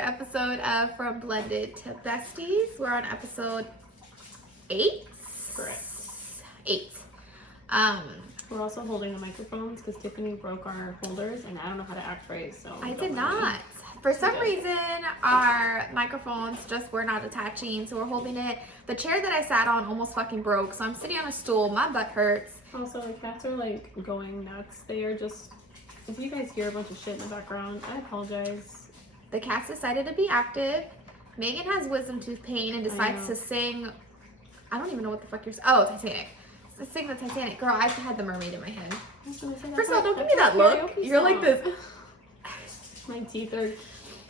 Episode of From Blended to Besties. We're on episode 8. Correct. 8. We're also holding the microphones because Tiffany broke our holders and I don't know how to act right, so I did not. For some reason, our microphones just were not attaching, so we're holding it. The chair that I sat on almost fucking broke, so I'm sitting on a stool. My butt hurts. Also, the cats are like going nuts. They are just, if you guys hear a bunch of shit in the background, I apologize. The cats decided to be active. Megan has wisdom tooth pain and decides to sing. I don't even know what the fuck you're. Oh, Titanic. Sing the Titanic. Girl, I had the mermaid in my head. First of all, don't give me that look. You're like this. My teeth are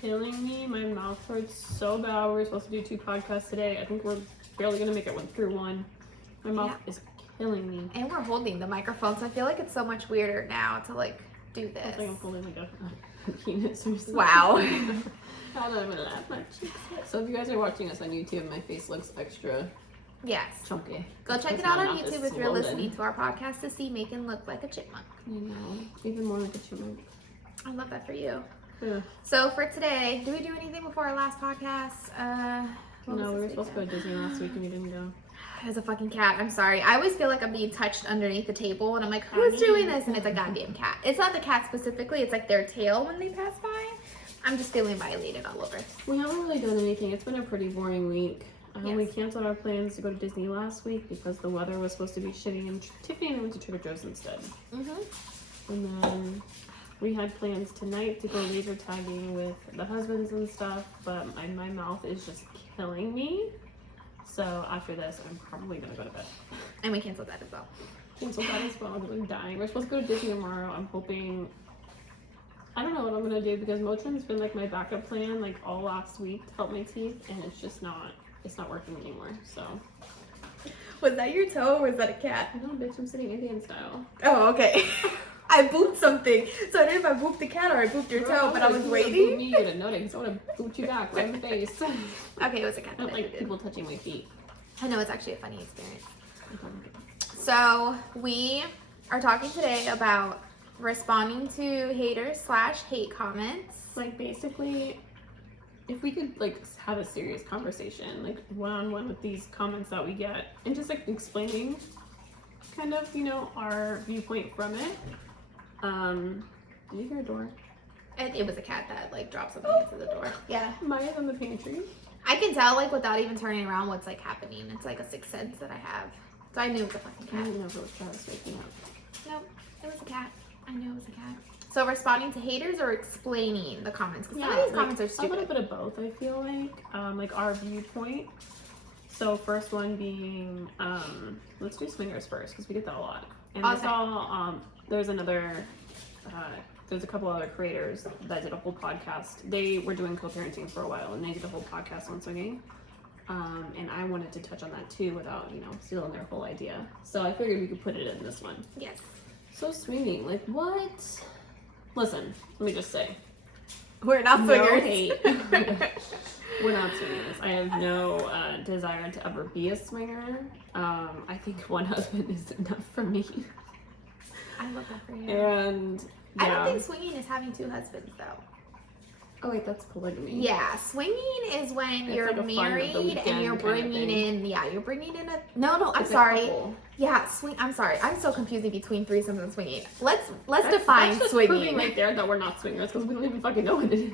killing me. My mouth hurts so bad. We were supposed to do 2 podcasts today. I think we're barely gonna make it through one. My mouth is killing me. And we're holding the microphone, so I feel like it's so much weirder now to like do this. It's like I'm holding like a penis or something. Wow. I'm gonna laugh my cheeks. So if you guys are watching us on YouTube, my face looks extra chunky. Go check it out on YouTube if you're listening to our podcast to see Megan look like a chipmunk. You know, even more like a chipmunk. I love that for you. Yeah. So for today, do we do anything before our last podcast? No, we were supposed to go to Disney last week and we didn't go. There's a fucking cat. I'm sorry. I always feel like I'm being touched underneath the table and I'm like, who's doing this? And it's a goddamn cat. It's not the cat specifically. It's like their tail when they pass by. I'm just feeling violated all over. We haven't really done anything. It's been a pretty boring week. We canceled our plans to go to Disney last week because the weather was supposed to be shitty and Tiffany and I went to Trader Joe's instead. And then we had plans tonight to go laser tagging with the husbands and stuff, but my mouth is just killing me. So after this, I'm probably gonna go to bed. And we canceled that as well. Canceled that as well because I'm dying. We're supposed to go to Disney tomorrow. I'm hoping. I don't know what I'm gonna do because Motrin's been like my backup plan like all last week to help my teeth, and it's just not. It's not working anymore. So. Was that your toe or was that a cat? No, bitch, I'm sitting Indian style. Oh, okay. I booped something. So I didn't know if I booped the cat or I booped your toe, but I was waiting. You would have noticed. I would have booped you back right in the face. Okay, it was a cat. I don't like people touching my feet. I know, it's actually a funny experience. So we are talking today about responding to haters/hate comments. Like basically, if we could like have a serious conversation, like one-on-one with these comments that we get, and just like explaining kind of, you know, our viewpoint from it. Did you hear a door? It was a cat that like dropped something into the door. Yeah. Maya's in the pantry. I can tell like without even turning around what's like happening. It's like a sixth sense that I have. So I knew it was a fucking cat. I didn't know if it was Travis waking up. Nope, it was a cat. I knew it was a cat. So responding to haters or explaining the comments? Because some of these comments are stupid. A little bit of both, I feel like our viewpoint. So first one being, let's do swingers first because we get that a lot. And I saw there's a couple other creators that did a whole podcast. They were doing co-parenting for a while and they did a whole podcast on swinging. And I wanted to touch on that too without, you know, stealing their whole idea. So I figured we could put it in this one. Yes. So swinging, like what? Listen, let me just say. We're not swingers. No hate. We're not swingers. I have no desire to ever be a swinger. I think one husband is enough for me. I love that for you. And I don't think swinging is having 2 husbands though. Oh wait, that's polygamy. Yeah, swinging is when you're like married and you're bringing in, you're bringing in a, I'm sorry. Yeah, I'm sorry. I'm so confusing between threesomes and swinging. Let's define that's swinging. Proving right there that we're not swingers because we don't even fucking know what it is.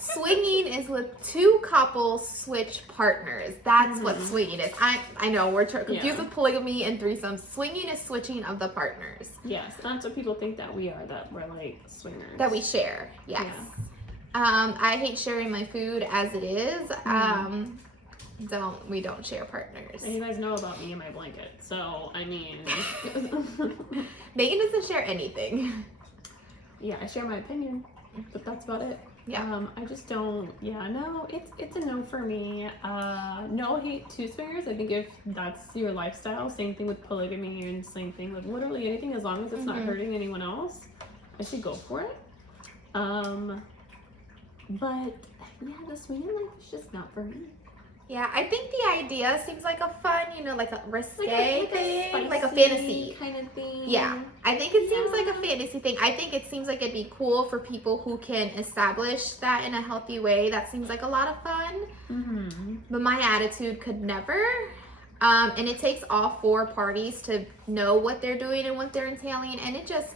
Swinging is with 2 couples switch partners. That's what swinging is. I know we're confused with polygamy and threesomes. Swinging is switching of the partners. Yes, that's what people think that we are. That we're like swingers. That we share. Yes. Yeah. I hate sharing my food as it is. We don't share partners. And you guys know about me and my blanket, so I mean, Megan doesn't share anything. Yeah, I share my opinion, but that's about it. Yeah. I just don't. Yeah, no, it's a no for me. No hate to swingers. I think if that's your lifestyle, same thing with polygamy and same thing with literally anything, as long as it's not hurting anyone else, I should go for it. But yeah, the swinging life is just not for me. Yeah, I think the idea seems like a fun, you know, like a risque thing, like a spicy fantasy kind of thing. Yeah, I think it seems like a fantasy thing. I think it seems like it'd be cool for people who can establish that in a healthy way. That seems like a lot of fun. Mm-hmm. But my attitude could never. And it takes all 4 parties to know what they're doing and what they're entailing. And it just,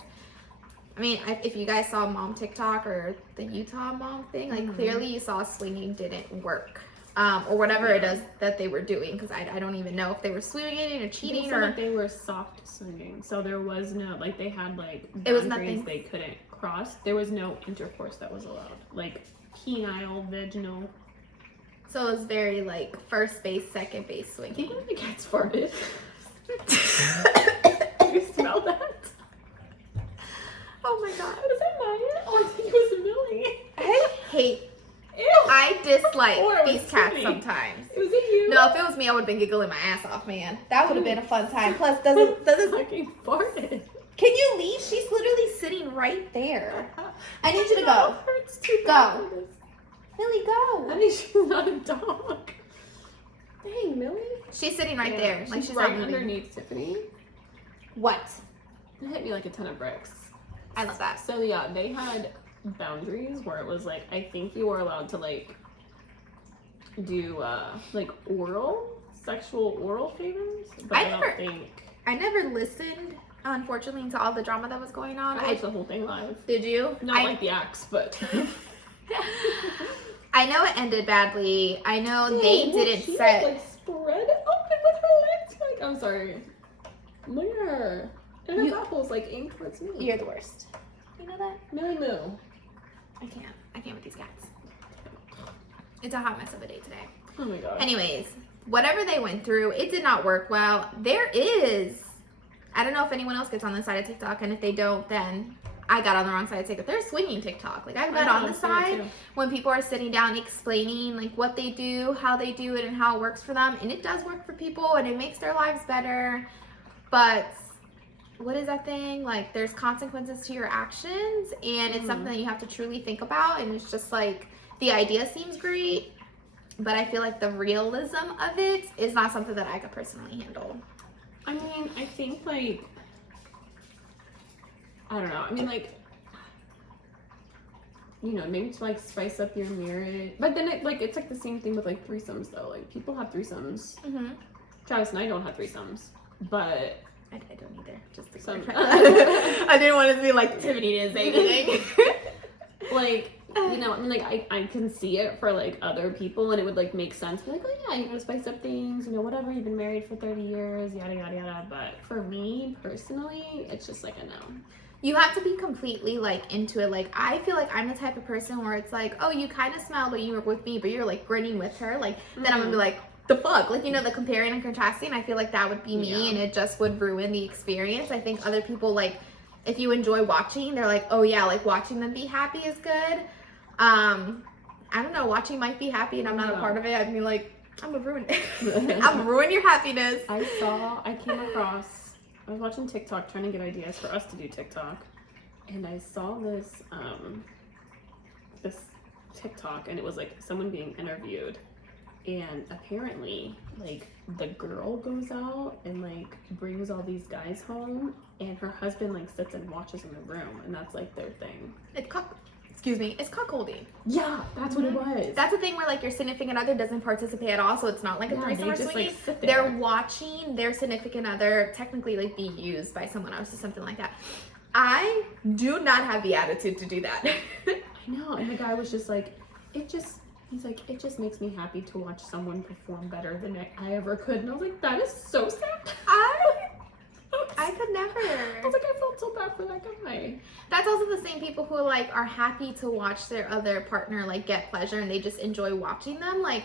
I mean, if you guys saw Mom TikTok or the Utah Mom thing, like clearly you saw swinging didn't work. Or whatever it is that they were doing, because I don't even know if they were swinging or cheating or. That they were soft swinging, so there was no like they had like it was boundaries nothing they couldn't cross. There was no intercourse that was allowed, like penile, vaginal. So it was very like first base, second base swinging. I think one of the cats farted. You smell that? Oh my god. Was that Maya? Oh, I think it was Millie. I hate. Ew. I dislike Or it was these cats Timmy. sometimes. Was it you? No, if it was me, I would have been giggling my ass off, man. That would have been a fun time. Plus, doesn't fucking farted. Can you leave? She's literally sitting right there. I need you to go. It hurts too Go. bad for this. Millie, go. Honey, she's not a dog. Dang, Millie. She's sitting right there. Like she's right not moving. underneath Tiffany. What? It hit me like a ton of bricks. I love that. So yeah, they had boundaries where it was like, I think you were allowed to like do like sexual oral favors, but I don't think. I never listened, unfortunately, to all the drama that was going on. I watched the whole thing live. Did you? Not like the acts, but. I know it ended badly. I know Dang, they didn't she set. was, like spread open with her legs. Like, I'm sorry. Look at her. And her butthole's like aimed towards me. You're the worst. You know that? Millie moo. I can't with these cats. It's a hot mess of a day today. Oh my god. Anyways, whatever they went through, it did not work well. There is, I don't know if anyone else gets on this side of TikTok, and if they don't, then I got on the wrong side of TikTok. There's swinging TikTok. Like I've got on the side when people are sitting down explaining like what they do, how they do it, and how it works for them. And it does work for people, and it makes their lives better. But what is that thing? Like there's consequences to your actions, and it's something that you have to truly think about. And it's just like the idea seems great, but I feel like the realism of it is not something that I could personally handle. I mean, I think like, I don't know. I mean, like, you know, maybe to like spice up your marriage. But then it's like the same thing with like threesomes though. Like people have threesomes. Travis and I don't have threesomes, but I don't either. Just to some. I didn't want it to be like Tiffany didn't say anything. Like, you know, I mean, like I can see it for like other people, and it would like make sense. Be like, oh yeah, you gotta spice up things. You know, whatever. You've been married for 30 years, yada yada yada. But for me personally, it's just like a no. You have to be completely like into it. Like I feel like I'm the type of person where it's like, oh, you kind of smile when you were with me, but you're like grinning with her. Like then I'm gonna be like, the fuck, like, you know, the comparing and contrasting. I feel like that would be me, and it just would ruin the experience. I think other people, like, if you enjoy watching, they're like, oh yeah, like watching them be happy is good. I don't know, watching Mike be happy and I'm not a part of it, I'd be like, I'm gonna ruin it. I'm gonna ruin your happiness. I was watching TikTok trying to get ideas for us to do TikTok, and I saw this TikTok, and it was like someone being interviewed, and apparently like the girl goes out and like brings all these guys home, and her husband like sits and watches in the room, and that's like their thing. It's cuckolding. Yeah, that's what it was. That's the thing where like your significant other doesn't participate at all, so it's not like a threesome or swinging. Like, sit there. They're watching their significant other technically like be used by someone else or something like that. I do not have the attitude to do that. I know, and the guy was just like, he's like, it just makes me happy to watch someone perform better than I ever could. And I was like, that is so sad. I could never. I was like, I felt so bad for that guy. That's also the same people who like are happy to watch their other partner like get pleasure, and they just enjoy watching them. Like,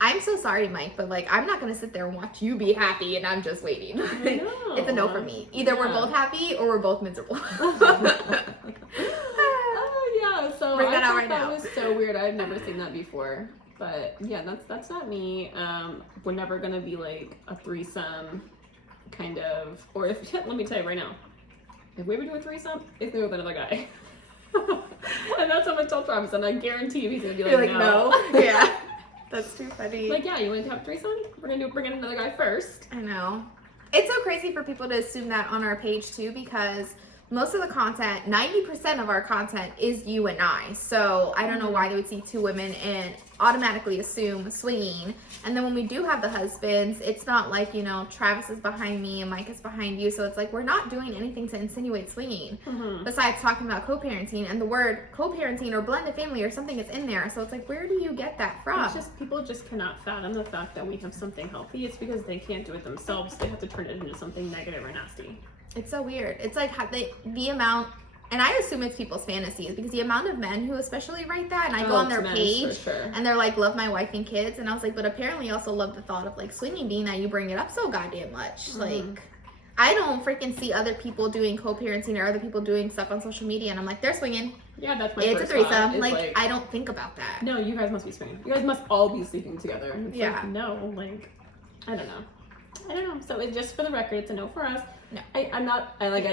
I'm so sorry, Mike, but like I'm not gonna sit there and watch you be happy and I'm just waiting. It's a no for me. Either we're both happy or we're both miserable. Yeah, so Bring that I out thought right that now. was so weird. I've never seen that before. But yeah, that's not me. We're never gonna be like a threesome kind of, or if let me tell you right now, if we ever do a threesome, it's me with another guy. And that's what I'm gonna tell Travis, and I guarantee you he's gonna be like, no. Yeah. That's too funny. Like, yeah, you want to have a threesome? We're gonna bring in another guy first. I know. It's so crazy for people to assume that on our page too, because most of the content, 90% of our content is you and I. So I don't know why they would see two women and automatically assume swinging. And then when we do have the husbands, it's not like, you know, Travis is behind me and Mike is behind you. So it's like we're not doing anything to insinuate swinging besides talking about co-parenting, and the word co-parenting or blended family or something is in there. So it's like, where do you get that from? It's just people just cannot fathom the fact that we have something healthy. It's because they can't do it themselves. They have to turn it into something negative or nasty. It's so weird. It's like the amount, and I assume it's people's fantasies, because the amount of men who especially write that, and I go on their page and they're like, love my wife and kids, and I was like, but apparently also love the thought of like swinging, being that you bring it up so goddamn much. Like, I don't freaking see other people doing co-parenting or other people doing stuff on social media, and I'm like, they're swinging. Yeah, that's my It's first a threesome. thought. Like, I don't think about that. No, you guys must be swinging. You guys must all be sleeping together. It's Yeah. like, no, like, I don't know. So it's just for the record, it's a no for us. No. I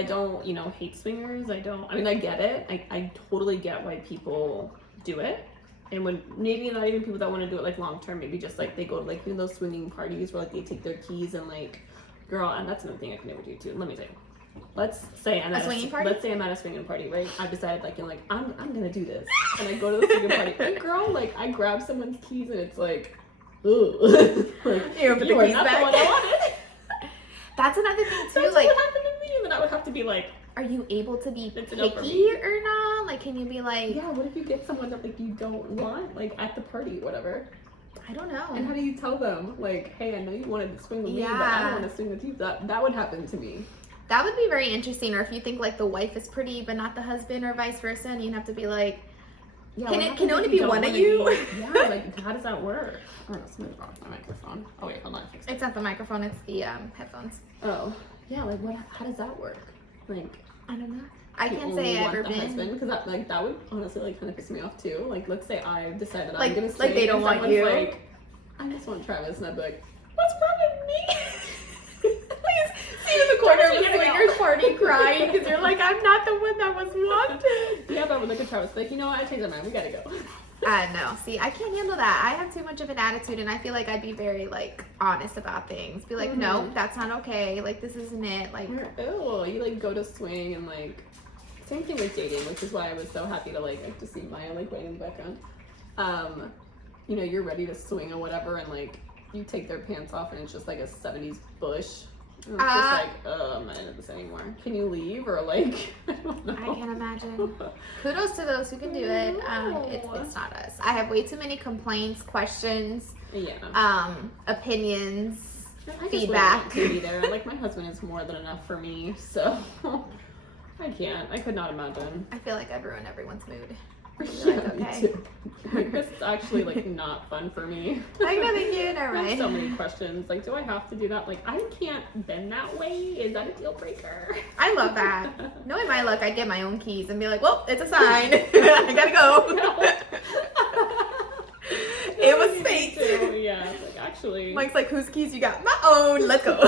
don't, hate swingers. I get it. I totally get why people do it. And when maybe not even people that want to do it like long term, maybe just like they go to like those swinging parties where like they take their keys and like, girl, and that's another thing I can never do too. Let me tell you. Let's say I'm at a swinging party, right? I've decided I'm gonna do this, and I go to the swinging party. And girl, like I grab someone's keys and it's like, ooh, like, you put the keys not back. the one I wanted. That's another thing too. That's like, what happened to me, and then I would have to be like, are you able to be It's enough for picky me. or not? Like, can you be like, yeah, what if you get someone that like you don't want, like at the party, whatever? I don't know. And how do you tell them, like, hey, I know you wanted to swing with me, but I don't want to swing with you? That would happen to me. That would be very interesting. Or if you think like the wife is pretty but not the husband, or vice versa, and you'd have to be like, Yeah, can it only be one of you? Yeah, like how does that work? Oh, something's wrong with my microphone. Oh wait, hold on, fix it. It's not the microphone, it's the headphones. Oh, yeah, like what? How does that work? Like, I don't know. I you can't only say I've want ever the been. husband, because that would honestly like kind of piss me off too. Like, let's say I decided Like- I'm gonna like swing, they don't and want someone's you. Like, I just want Travis, and I'd be like, what's wrong with me? See you in the corner of Travis, the you gotta swingers go. party crying because you're like, I'm not the one that was wanted. Yeah, but I would look at Travis like, you know what? I changed my mind. We gotta go. No, see, I can't handle that. I have too much of an attitude, and I feel like I'd be very like honest about things. Be like, no, that's not okay. Like, this isn't it. Like, Ew, you like go to swing and like same thing with dating, which is why I was so happy to like to see Maya like right in the background. You're ready to swing or whatever, and like you take their pants off and it's just like a 70s bush. And it's just like, oh, I'm not into this anymore. Can you leave, or like, I don't know. I can't imagine. Kudos to those who can do it. It's not us. I have way too many complaints, questions, opinions, I feedback. just wouldn't want to be there. Like, my husband is more than enough for me, so I can't. I could not imagine. I feel like I'd ruin everyone's mood. Yeah, like, me okay. too. Like, this is actually like not fun for me. Like, no, thank you. Never I have mind. so many questions. Like, do I have to do that? Like, I can't bend that way. Is that a deal breaker? I love that. Knowing my luck, I'd get my own keys and be like, well, it's a sign. I gotta go. It was fate. Too. Yeah, like actually. Mike's like, whose keys you got? My own. Let's go.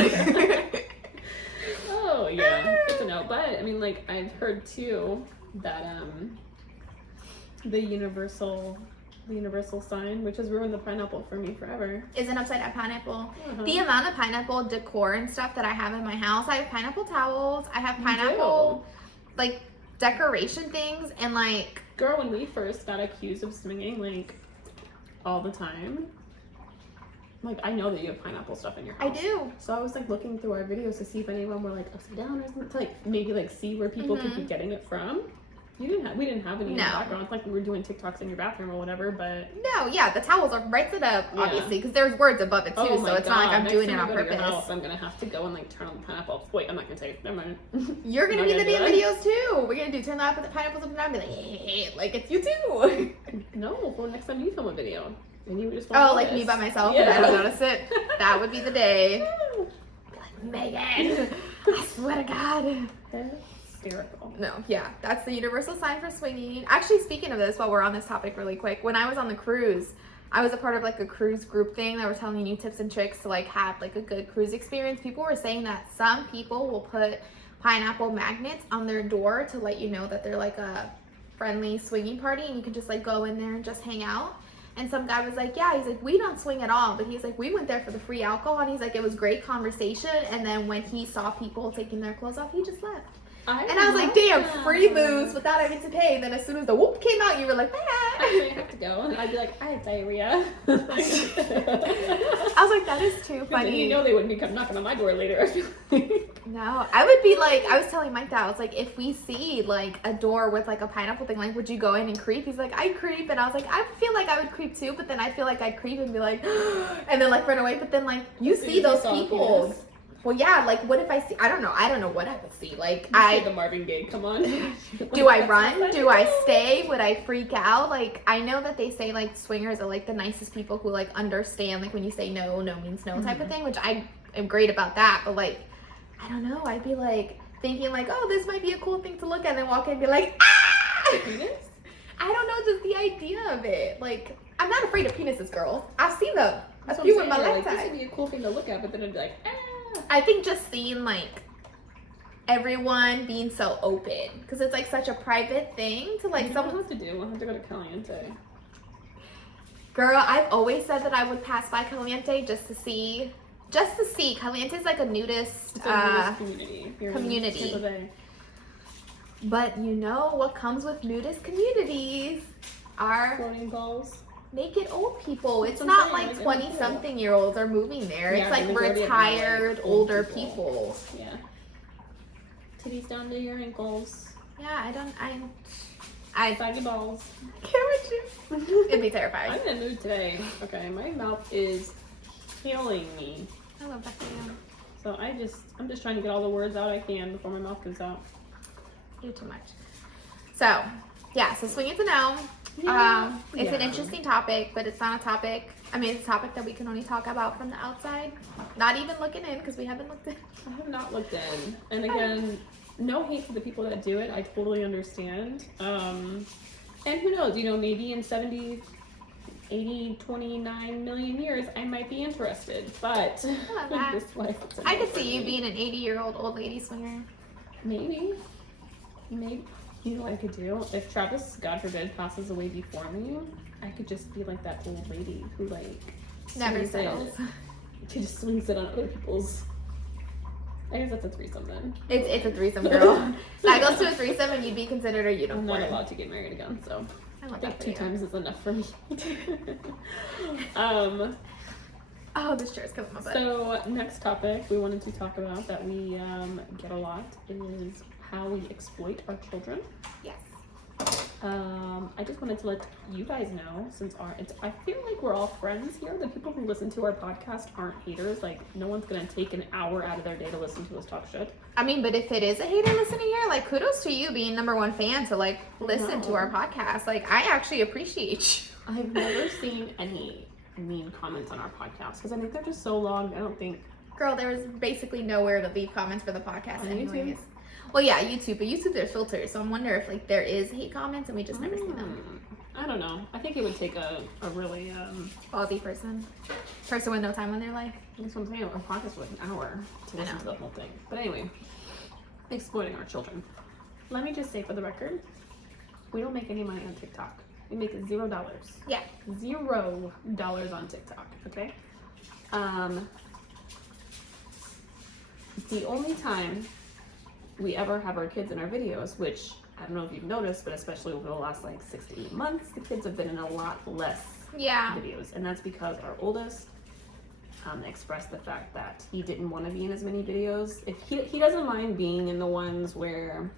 Oh yeah, good to know. But I mean, like, I've heard too that the universal sign, which has ruined the pineapple for me forever. Is an upside down pineapple. The amount of pineapple decor and stuff that I have in my house. I have pineapple towels. I have pineapple like decoration things, and like, girl, when we first got accused of swinging like all the time, like, I know that you have pineapple stuff in your house. I do. So I was like looking through our videos to see if anyone were like upside down or something, to like maybe like see where people could be getting it from. We didn't have any in the background. It's like we were doing TikToks in your bathroom or whatever, but No, yeah, the towels are right it up, obviously, because there's words above it too, so it's not like I'm doing it on purpose. House, I'm gonna have to go and like turn on the pineapple. Wait, I'm not gonna say. Never mind. You're gonna I'm be in not the gonna damn do videos too. We're gonna turn the pineapples up and down and be like, hey, like, it's you too. No, for next time you film a video and you just Oh, like me by myself, and I don't notice it. That would be the day. Like, Megan, I swear to God. Hysterical. No, yeah, that's the universal sign for swinging. Actually, speaking of this, while we're on this topic really quick, when I was on the cruise, I was a part of like a cruise group thing that were telling you tips and tricks to like have like a good cruise experience. People were saying that some people will put pineapple magnets on their door to let you know that they're like a friendly swinging party, and you can just like go in there and just hang out. And some guy was like, yeah, he's like, we don't swing at all. But he's like, we went there for the free alcohol. And he's like, it was great conversation. And then when he saw people taking their clothes off, he just left. And I was like, damn, free booze without having to pay. And then as soon as the whoop came out, you were like, I have to go. And I'd be like, I have diarrhea. I was like, that is too funny. You know they wouldn't be knocking on my door later. I feel like. No, I would be like, I was telling Mike that, I was like, if we see like a door with like a pineapple thing, like, would you go in and creep? He's like, I'd creep. And I was like, I feel like I would creep too, but then I feel like I'd creep and be like, and then like run away. But then like, you see those people. Well, yeah, like, what if I see, I don't know what I would see. Like, the Marvin Gaye, come on. Do I run? Do I stay? Would I freak out? Like, I know that they say, like, swingers are, like, the nicest people who, like, understand, like, when you say no, no means no type of thing, which I am great about that. But, like, I don't know. I'd be, like, thinking, like, oh, this might be a cool thing to look at, and then walk in and be like, ah! I don't know, just the idea of it. Like, I'm not afraid of penises, girls. I've seen them. A few in my lifetime. This would be a cool thing to look at, but then I'd be like, ah. I think just seeing like everyone being so open, because it's like such a private thing to like someone have to do. We'll have to go to Caliente. Girl, I've always said that I would pass by Caliente just to see. Caliente is like a nudist, community. But you know what comes with nudist communities are floating balls. Naked old people. It's not like 20-something-year-olds are moving there. Yeah, it's like retired, older people. Yeah. Titties down to your ankles. Yeah, Saggy balls. Can't with you. It'd be terrifying. I'm in a mood today. Okay, my mouth is killing me. I love that for you. So I'm just trying to get all the words out I can before my mouth comes out. You do too much. So, yeah, so swing is a no. It's an interesting topic, but it's not a topic. I mean, it's a topic that we can only talk about from the outside. Not even looking in, because we haven't looked in. I have not looked in. And again, no hate to the people that do it. I totally understand. And who knows, you know, maybe in 70, 80, 29 million years, I might be interested. But this life, I could see you being an 80-year-old old lady swinger. Maybe. You know what I could do? If Travis, God forbid, passes away before me, I could just be like that old lady who like never settles. She just swings it on other people's. I guess that's a threesome then. It's a threesome, girl. That goes to a threesome and you'd be considered a unicorn. I'm not allowed to get married again, so I think 2 times is enough for me. Oh, this chair is coming my butt. So next topic we wanted to talk about that we get a lot is how we exploit our children. Yes. I just wanted to let you guys know, since I feel like we're all friends here. The people who listen to our podcast aren't haters. Like, no one's gonna take an hour out of their day to listen to us talk shit. I mean, but if it is a hater listening here, like, kudos to you being #1 fan to like listen to our podcast. Like, I actually appreciate you. I've never seen any mean comments on our podcast because I think they're just so long. I don't think. Girl, there was basically nowhere to leave comments for the podcast on anyways. YouTube? Well, yeah, YouTube, but YouTube there's filters, so I wonder if like there is hate comments and we just never see them. I don't know. I think it would take a really ballsy person with no time on their life. That's what I'm saying. Our podcast was an hour to listen to the whole thing. But anyway, exploiting our children. Let me just say for the record, we don't make any money on TikTok. We make $0. Yeah. $0 on TikTok. Okay. The only time we ever have our kids in our videos, which I don't know if you've noticed, but especially over the last like 6 to 8 months, the kids have been in a lot less videos. And that's because our oldest expressed the fact that he didn't want to be in as many videos. If he doesn't mind being in the ones where,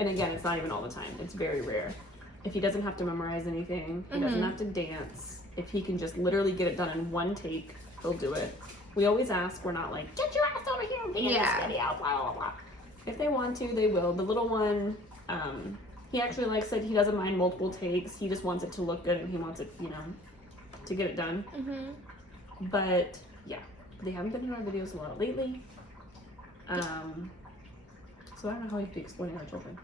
and again, it's not even all the time, it's very rare. If he doesn't have to memorize anything, he doesn't have to dance, if he can just literally get it done in one take, he'll do it. We always ask, we're not like, get your ass over here and be in this video, blah, blah, blah. If they want to, they will. The little one, he actually likes it. He doesn't mind multiple takes. He just wants it to look good and he wants it, you know, to get it done. But yeah, they haven't been in our videos a lot lately. So I don't know how we'd be exploiting our children.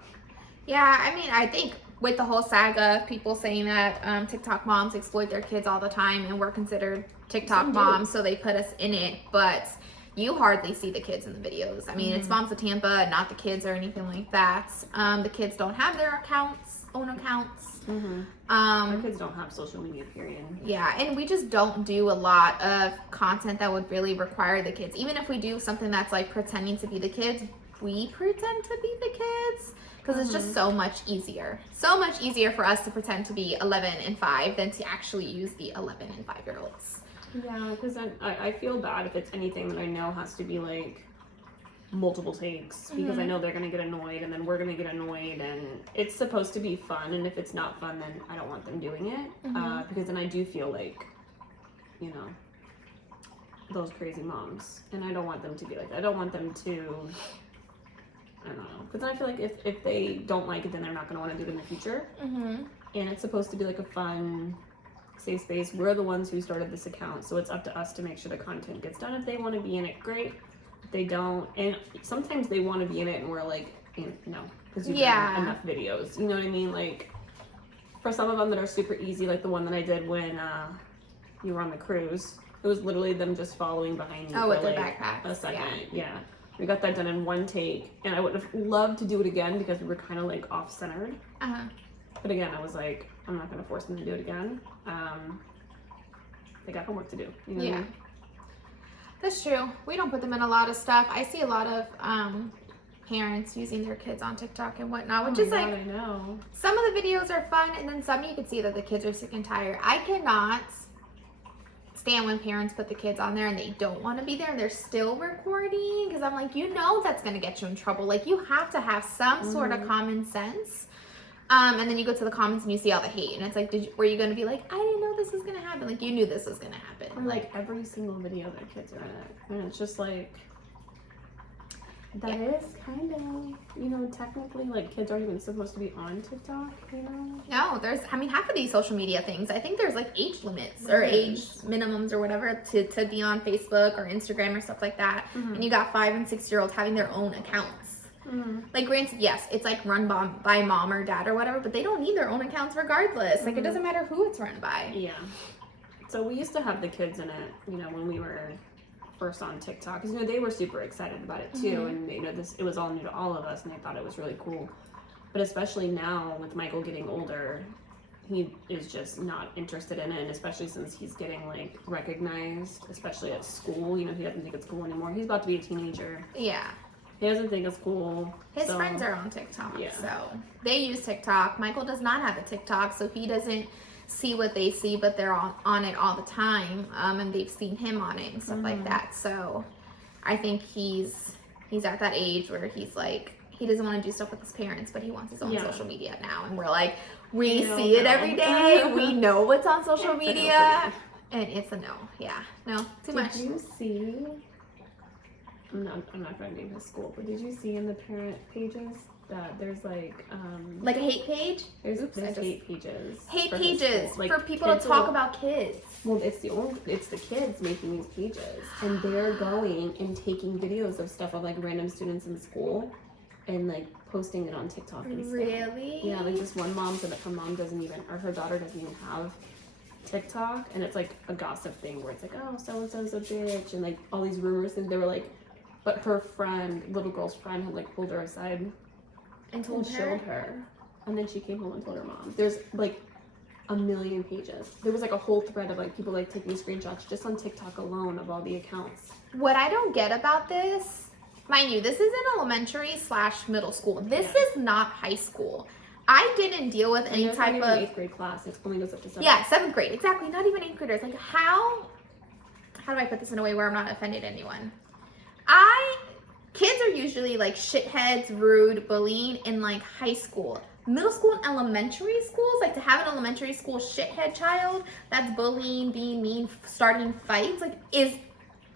Yeah, I mean, I think with the whole saga of people saying that TikTok moms exploit their kids all the time and we're considered TikTok moms, so they put us in it, but you hardly see the kids in the videos. I mean, it's Moms of Tampa, not the kids or anything like that. The kids don't have their accounts own accounts. My kids don't have social media, period. Yeah, and we just don't do a lot of content that would really require the kids. Even if we do something that's like pretending to be the kids, we pretend to be the kids because it's just so much easier. So much easier for us to pretend to be 11 and 5 than to actually use the 11 and 5-year-olds. Yeah, because then I feel bad if it's anything that I know has to be like multiple takes because I know they're gonna get annoyed and then we're gonna get annoyed, and it's supposed to be fun, and if it's not fun then I don't want them doing it because then I do feel like, you know, those crazy moms, and I don't want them to be like that. I don't want them to, I don't know, because then I feel like if they don't like it then they're not gonna want to do it in the future. And it's supposed to be like a fun safe space. We're the ones who started this account, so it's up to us to make sure the content gets done. If they want to be in it, great. They don't, and sometimes they want to be in it and we're like, no, because you've done enough videos, you know what I mean? Like for some of them that are super easy, like the one that I did when you were on the cruise, it was literally them just following behind you for with like the backpacks. a second. Yeah, we got that done in one take, and I would have loved to do it again because we were kind of like off-centered. But again, I was like, I'm not going to force them to do it again. They got homework to do, you know what I mean? That's true. We don't put them in a lot of stuff. I see a lot of parents using their kids on TikTok and whatnot, which is like, I know. Some of the videos are fun, and then some you can see that the kids are sick and tired. I cannot stand when parents put the kids on there and they don't want to be there and they're still recording, because I'm like, you know that's going to get you in trouble. Like, you have to have some sort of common sense. And then you go to the comments and you see all the hate, and it's like, were you going to be like, I didn't know this was going to happen? Like, you knew this was going to happen. Or like every single video their kids are in it. And it's just like, that is kind of, you know, technically, like, kids aren't even supposed to be on TikTok, you know? No, there's, I mean, half of these social media things, I think there's like age limits or age minimums or whatever to be on Facebook or Instagram or stuff like that. And you got 5 and 6-year-olds having their own accounts. Like, granted, yes, it's like run by mom or dad or whatever, but they don't need their own accounts regardless. Like, it doesn't matter who it's run by. Yeah. So we used to have the kids in it, you know, when we were first on TikTok, because, you know, they were super excited about it too, and, you know, it was all new to all of us, and they thought it was really cool. But especially now with Michael getting older, he is just not interested in it, and especially since he's getting like recognized, especially at school. You know, he doesn't think it's cool anymore. He's about to be a teenager. Yeah. He doesn't think it's cool. His friends are on TikTok, so they use TikTok. Michael does not have a TikTok, so he doesn't see what they see, but they're on it all the time, and they've seen him on it and stuff like that. So I think he's at that age where he's like, he doesn't want to do stuff with his parents, but he wants his own social media now. And we're like, we see it every day. We know what's on social media, and it's a no. Yeah, no, too much. Did you see? I'm not going to name his school, but did you see in the parent pages that there's like a hate page? There's hate pages. Hate pages like, for people to talk about kids. Well, it's the kids making these pages, and they're going and taking videos of stuff of like random students in school, and like posting it on TikTok and stuff. Really? Yeah, like this one mom said that her mom doesn't even, or her daughter doesn't even have TikTok, and it's like a gossip thing where it's like, oh, so and so's a bitch, and like all these rumors, and they were like, but her friend, little girl's friend, had like pulled her aside and showed her, and then she came home and told her mom. There's like a million pages. There was like a whole thread of like people like taking screenshots just on TikTok alone of all the accounts. What I don't get about this, mind you, this is in elementary/middle school. This is not high school. I didn't deal with any type of 8th grade class. It only goes up to 7th. Yeah, 7th grade, exactly. Not even 8th graders. Like, how do I put this in a way where I'm not offending anyone? Kids are usually like shitheads, rude, bullying in like high school. Middle school and elementary schools, like to have an elementary school shithead child that's bullying, being mean, starting fights, like is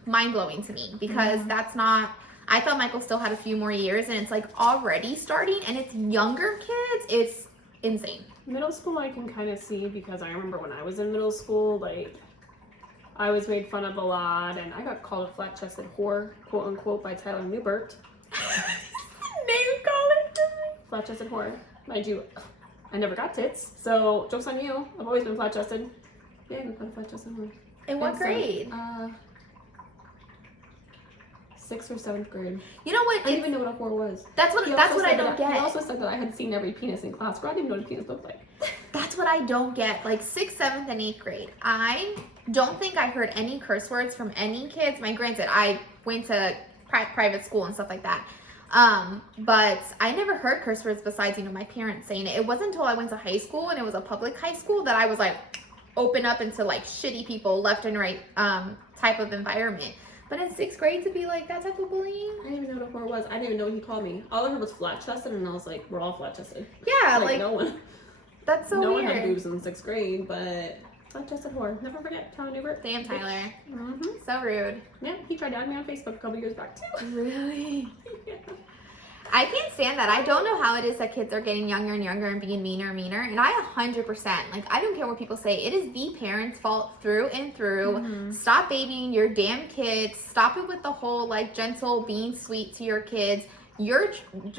mind-blowing to me, because that's not, I thought Michael still had a few more years, and it's like already starting, and it's younger kids. It's insane. Middle school I can kind of see, because I remember when I was in middle school, like I was made fun of a lot, and I got called a flat-chested whore, quote unquote, by Tyler Newbert. Name call it for me. Flat-chested whore. Mind you, I never got tits, so joke's on you. I've always been flat-chested. Yeah, I've been flat-chested whore. In what grade? 6th or 7th grade. You know what? I didn't even know what a whore was. That's what I don't get. He also said that I had seen every penis in class, but I didn't even know what a penis looked like. That's what I don't get. Like 6th, 7th, and 8th grade. I don't think I heard any curse words from any kids. Granted, I went to private school and stuff like that. But I never heard curse words besides, you know, my parents saying it. It wasn't until I went to high school and it was a public high school that I was like open up into like shitty people left and right type of environment. But in 6th grade to be like that type of bullying. I didn't even know what a whore was. I didn't even know what he called me. All I heard was flat chested, and I was like, we're all flat chested. Yeah, like no one. That's so no weird. one had boobs in 6th grade, but flat chested whore. Never forget Tyler Newbert. Damn, Tyler. Mm-hmm. So rude. Yeah, he tried to add me on Facebook a couple years back too. Really? Yeah. I can't stand that. I don't know how it is that kids are getting younger and younger and being meaner and meaner. And I 100%, like, I don't care what people say. It is the parents' fault through and through. Mm-hmm. Stop babying your damn kids. Stop it with the whole, like, gentle, being sweet to your kids. You're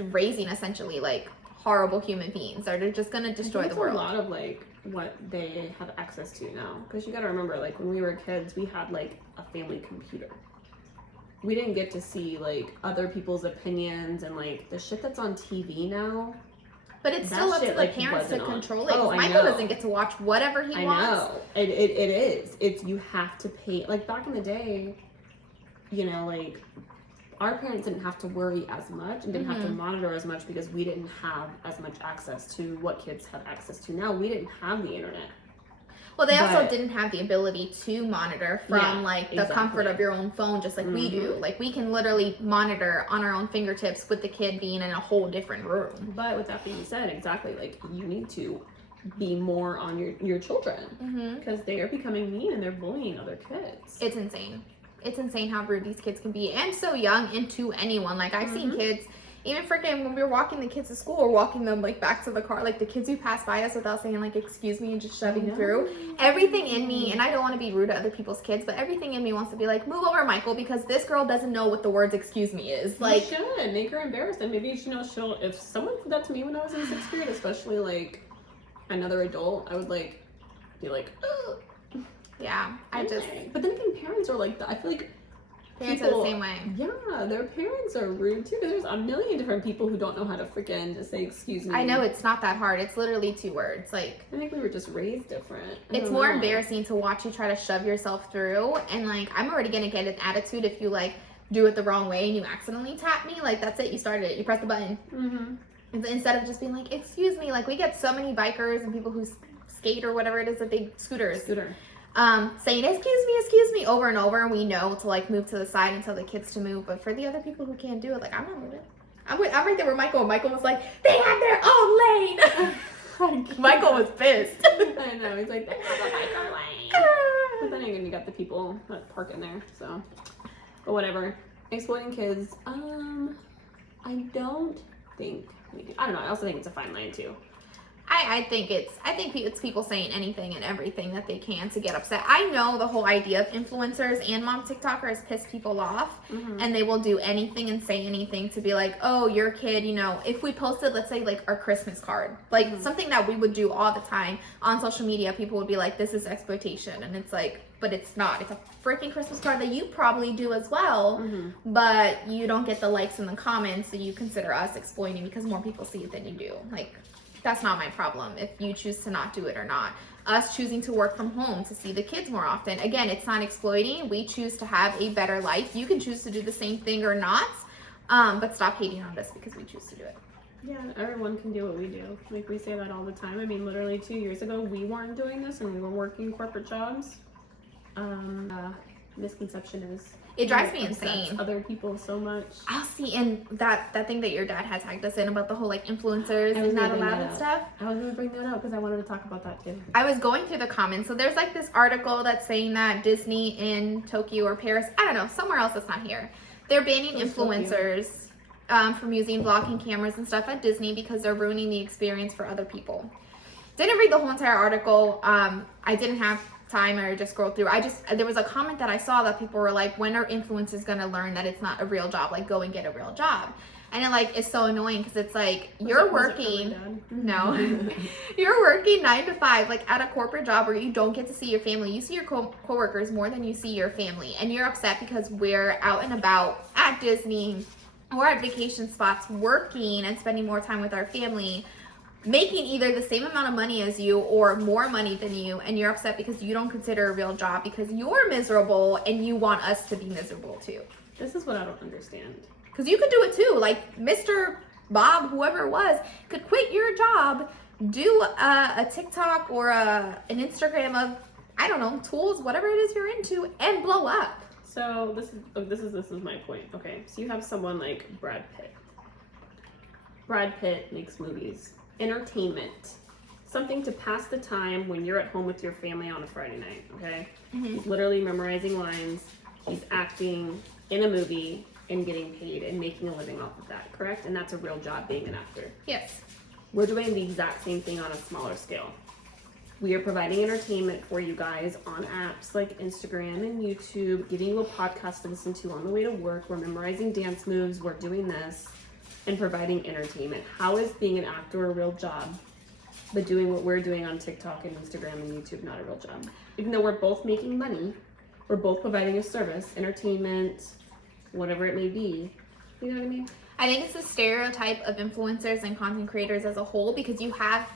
raising, essentially, like, horrible human beings that are just going to destroy the world. A lot of, like, what they have access to now. Because you got to remember, like, when we were kids, we had, like, a family computer. We didn't get to see, like, other people's opinions and, like, the shit that's on TV now. But it's still up to the parents to control it. Michael doesn't get to watch whatever he wants. I know. It is. It's, you have to pay. Like, back in the day, you know, like, our parents didn't have to worry as much and didn't have to monitor as much because we didn't have as much access to what kids have access to now. We didn't have the internet. Well, they also didn't have the ability to monitor from the comfort of your own phone, just like we do. Like, we can literally monitor on our own fingertips with the kid being in a whole different room. But with that being said, exactly, like, you need to be more on your children because they are becoming mean and they're bullying other kids. It's insane. It's insane how rude these kids can be, and so young, and to anyone. Like, I've seen kids, even freaking when we were walking the kids to school or walking them, like, back to the car, like, the kids who pass by us without saying, like, excuse me and just shoving through. Everything in me, and I don't want to be rude to other people's kids, but everything in me wants to be like, move over, Michael, because this girl doesn't know what the words excuse me is. Like, you should make her embarrassed, and maybe, you know, if someone did that to me when I was in 6th grade, especially, like, another adult, I would, like, be like, ugh. Yeah, But then again, parents are like that. I feel like parents are the same way. Yeah, their parents are rude too. There's a million different people who don't know how to freaking just say excuse me. I know, it's not that hard. It's literally 2 words. Like, I think we were just raised different. It's more embarrassing to watch you try to shove yourself through, and like, I'm already gonna get an attitude if you like do it the wrong way and you accidentally tap me. Like, that's it. You started it. You press the button. Instead of just being like, excuse me. Like, we get so many bikers and people who skate or whatever it is that they scooter. Saying excuse me over and over, and we know to like move to the side and tell the kids to move. But for the other people who can't do it, like, I'm not moving. I'm right there with Michael. Michael was like, they have their own lane. Michael was pissed. I know. He's like, they have a biker lane. But then again, you got the people that park in there. So, but whatever. Exploiting kids. I don't think we do. I don't know. I also think it's a fine line too. I think it's people saying anything and everything that they can to get upset. I know the whole idea of influencers and mom TikTokers piss people off, and they will do anything and say anything to be like, oh, your kid, you know, if we posted, let's say, like, our Christmas card, like something that we would do all the time on social media, people would be like, this is exploitation. And it's like, but it's not. It's a freaking Christmas card that you probably do as well, but you don't get the likes and the comments, so you consider us exploiting because more people see it than you do. Like, that's not my problem if you choose to not do it or not. Us choosing to work from home to see the kids more often. Again, it's not exploiting. We choose to have a better life. You can choose to do the same thing or not, but stop hating on us because we choose to do it. Yeah, everyone can do what we do. Like, we say that all the time. I mean, literally 2 years ago, we weren't doing this and we were working corporate jobs. Misconception is it drives me insane. Other people so much. I'll see, and that thing that your dad had tagged us in about the whole like influencers and not allowed and stuff. I was gonna bring that up because I wanted to talk about that too. I was going through the comments, so there's like this article that's saying that Disney in Tokyo or Paris, I don't know, somewhere else that's not here, they're banning influencers from using vlogging cameras and stuff at Disney because they're ruining the experience for other people. Didn't read the whole entire article. I didn't have time, or just scroll through. There was a comment that I saw that people were like, when are influencers gonna learn that it's not a real job? Like, go and get a real job. And it like is so annoying because it's like you're working. No, Mm-hmm. you're working 9 to 5, like at a corporate job where you don't get to see your family. You see your coworkers more than you see your family, and you're upset because we're out and about at Disney or at vacation spots working and spending more time with our family, making either the same amount of money as you or more money than you, and you're upset because you don't consider a real job because you're miserable and you want us to be miserable too. This is what I don't understand. Because you could do it too. Like Mr. Bob, whoever it was, could quit your job, do a TikTok or an Instagram of, I don't know, tools, whatever it is you're into, and blow up. So this is my point. Okay, so you have someone like Brad Pitt. Brad Pitt makes movies, entertainment, something to pass the time when you're at home with your family on a Friday night. Okay, he's literally memorizing lines. He's acting in a movie and getting paid and making a living off of that. Correct? And that's a real job, being an actor. Yes. We're doing the exact same thing on a smaller scale. We are providing entertainment for you guys on apps like Instagram and YouTube, giving you a podcast to listen to on the way to work. We're memorizing dance moves. We're doing this and providing entertainment. How is being an actor a real job, but doing what we're doing on TikTok and Instagram and YouTube not a real job? Even though we're both making money, we're both providing a service, entertainment, whatever it may be. You know what I mean? I think it's a stereotype of influencers and content creators as a whole, because you have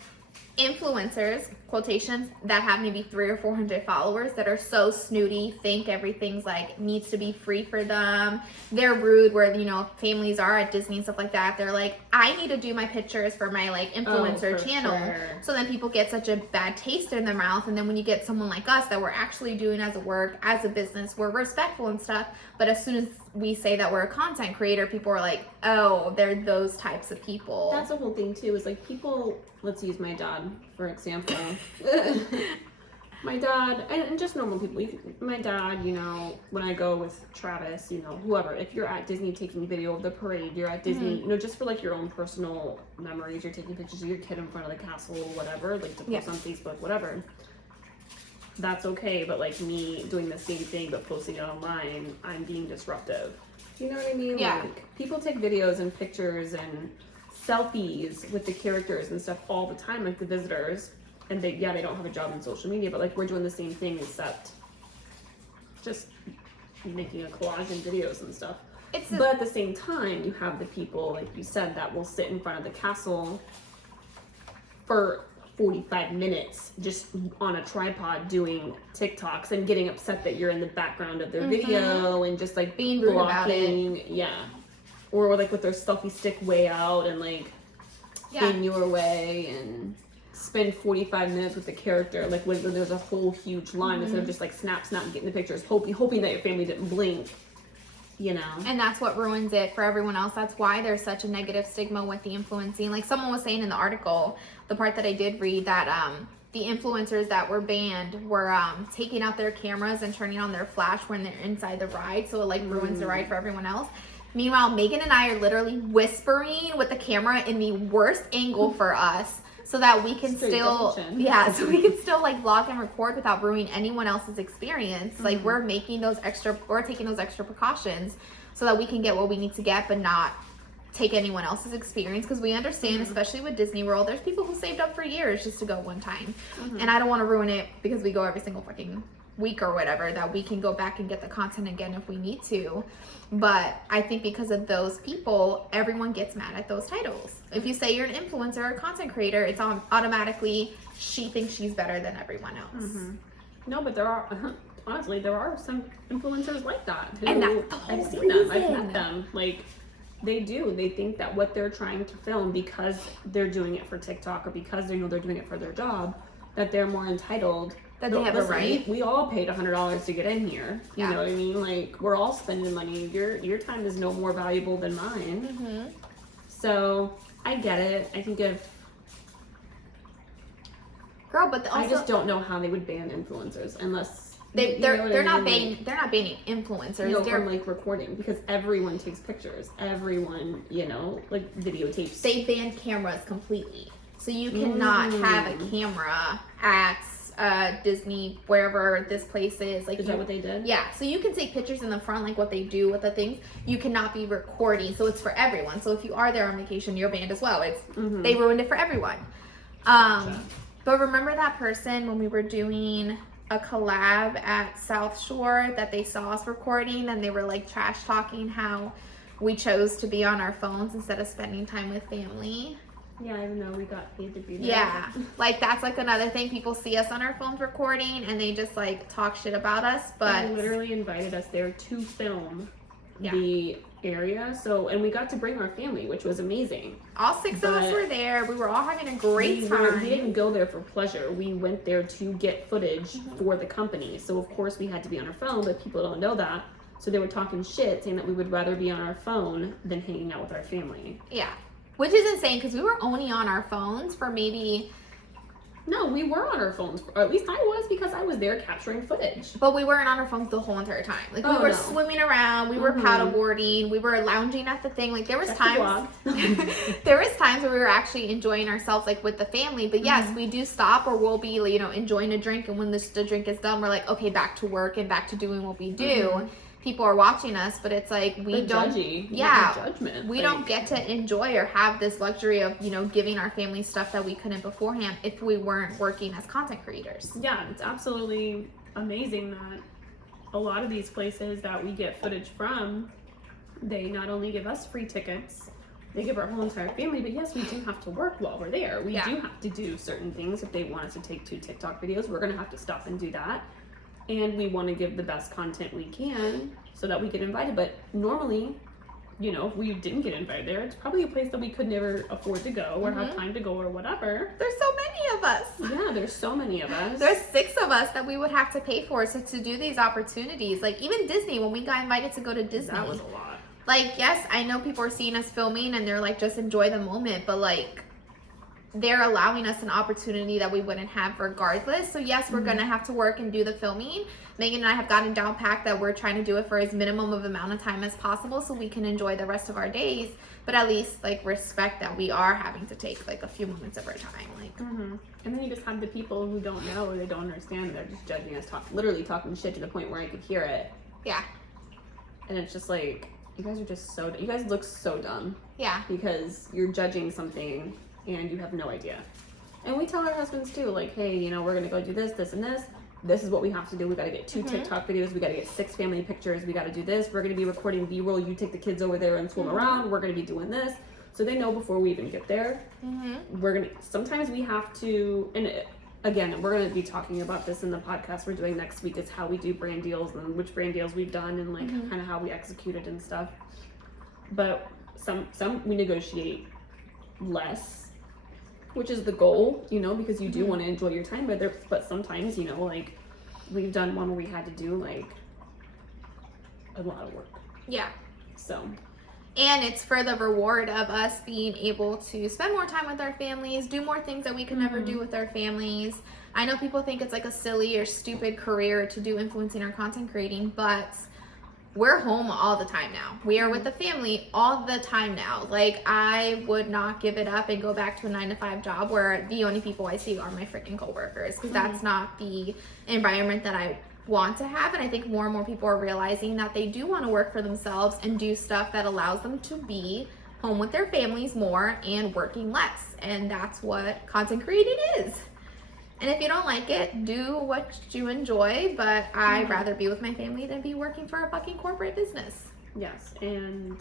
influencers, quotations, that have maybe 300 or 400 followers that are so snooty, think everything's like needs to be free for them. They're rude, where, you know, families are at Disney and stuff like that. They're like, I need to do my pictures for my like influencer channel. Sure. So then people get such a bad taste in their mouth. And then when you get someone like us that we're actually doing as a work, as a business, we're respectful and stuff. But as soon as we say that we're a content creator, people are like, oh, they're those types of people. That's the whole thing too, is like people, let's use my dad for example. My dad, and just normal people, my dad, you know, when I go with Travis, you know, whoever, if you're at Disney taking video of the parade, you're at Disney, you know, just for like your own personal memories, you're taking pictures of your kid in front of the castle, whatever, like to post on Facebook, whatever. That's okay, but like me doing the same thing but posting it online, I'm being disruptive. You know what I mean? Yeah. Like, people take videos and pictures and selfies with the characters and stuff all the time, like the visitors, and they don't have a job in social media, but like we're doing the same thing except just making a collage and videos and stuff. But at the same time, you have the people, like you said, that will sit in front of the castle for 45 minutes just on a tripod doing TikToks and getting upset that you're in the background of their video and just like being rude about it. Yeah. Or like with their selfie stick way out and like in your way, and spend 45 minutes with the character like when there's a whole huge line instead of just like snap and getting the pictures, hoping that your family didn't blink. You know, and that's what ruins it for everyone else. That's why there's such a negative stigma with the influencing. Like someone was saying in the article, the part that I did read, that the influencers that were banned were taking out their cameras and turning on their flash when they're inside the ride, so it like ruins the ride for everyone else. Meanwhile, Megan and I are literally whispering with the camera in the worst angle for us, so that we can so we can still like vlog and record without ruining anyone else's experience. Like we're taking those extra precautions so that we can get what we need to get, but not take anyone else's experience, because we understand, especially with Disney World, there's people who saved up for years just to go one time, and I don't want to ruin it because we go every single fucking week or whatever, that we can go back and get the content again if we need to. But I think because of those people, everyone gets mad at those titles. If you say you're an influencer or a content creator, it's automatically she thinks she's better than everyone else. No, but there are honestly there are some influencers like that who, and that's the whole I've seen them, I've met them. Like they think that what they're trying to film, because they're doing it for TikTok or because they know they're doing it for their job, that they're more entitled. That they have a right. We all paid $100 to get in here. You know what I mean? Like, we're all spending money. Your time is no more valuable than mine. So I get it. I think I just don't know how they would ban influencers unless they're not banning influencers. No, from like recording, because everyone takes pictures. Everyone, you know, like videotapes. They banned cameras completely, so you cannot have a camera at Disney, wherever this place is. Like, is that what they did? Yeah, so you can take pictures in the front, like what they do with the things. You cannot be recording, so it's for everyone. So if you are there on vacation, you're banned as well. It's They ruined it for everyone. Gotcha. But remember that person when we were doing a collab at South Shore that they saw us recording and they were like trash talking how we chose to be on our phones instead of spending time with family? Yeah, even though we got paid to be there. Yeah, like that's like another thing. People see us on our phones recording and they just like talk shit about us, but they literally invited us there to film the area. So, and we got to bring our family, which was amazing. All 6 of us were there. We were all having a great time. We didn't go there for pleasure. We went there to get footage for the company. So of course we had to be on our phone, but people don't know that. So they were talking shit, saying that we would rather be on our phone than hanging out with our family. Yeah, which is insane because we were only on our phones for maybe... No, we were on our phones, or at least I was, because I was there capturing footage. But we weren't on our phones the whole entire time. Like, we were swimming around, we were paddleboarding, we were lounging at the thing. Like, there was times... there was times where we were actually enjoying ourselves, like, with the family. But yes, we do stop, or we'll be, you know, enjoying a drink. And when the drink is done, we're like, okay, back to work and back to doing what we do. People are watching us, but it's like we don't judgment. We don't get to enjoy or have this luxury of, you know, giving our family stuff that we couldn't beforehand if we weren't working as content creators. Yeah, it's absolutely amazing that a lot of these places that we get footage from, they not only give us free tickets, they give our whole entire family, but yes, we do have to work while we're there. We do have to do certain things. If they want us to take 2 TikTok videos, we're gonna have to stop and do that. And we want to give the best content we can so that we get invited. But normally, you know, if we didn't get invited there, it's probably a place that we could never afford to go or have time to go or whatever. There's so many of us. Yeah, there's so many of us. There's 6 of us that we would have to pay for to do these opportunities. Like, even Disney, when we got invited to go to Disney. That was a lot. Like, yes, I know people are seeing us filming and they're like, just enjoy the moment. But, like, they're allowing us an opportunity that we wouldn't have regardless. So yes, we're gonna have to work and do the filming. Megan and I have gotten down packed that we're trying to do it for as minimum of amount of time as possible so we can enjoy the rest of our days, but at least like respect that we are having to take like a few moments of our time. Like and then you just have the people who don't know or they don't understand, they're just judging us, literally talking shit to the point where I could hear it. Yeah. And it's just like, you guys are just so, you guys look so dumb. Yeah. Because you're judging something and you have no idea. And we tell our husbands too, like, hey, you know, we're gonna go do this, this, and this. This is what we have to do. We gotta get 2 TikTok videos. We gotta get 6 family pictures. We gotta do this. We're gonna be recording B-roll. You take the kids over there and swim around. We're gonna be doing this. So they know before we even get there. Sometimes we have to, and again, we're gonna be talking about this in the podcast we're doing next week, is how we do brand deals and which brand deals we've done and like kind of how we execute it and stuff. But some we negotiate less, which is the goal, you know, because you do want to enjoy your time with there. But sometimes, you know, like we've done one where we had to do like a lot of work. Yeah. So. And it's for the reward of us being able to spend more time with our families, do more things that we could never do with our families. I know people think it's like a silly or stupid career to do influencing or content creating, but we're home all the time now. We are with the family all the time now. Like, I would not give it up and go back to a 9-to-5 job where the only people I see are my freaking coworkers, because that's not the environment that I want to have. And I think more and more people are realizing that they do want to work for themselves and do stuff that allows them to be home with their families more and working less. And that's what content creating is. And if you don't like it, do what you enjoy, but I'd rather be with my family than be working for a fucking corporate business. Yes, and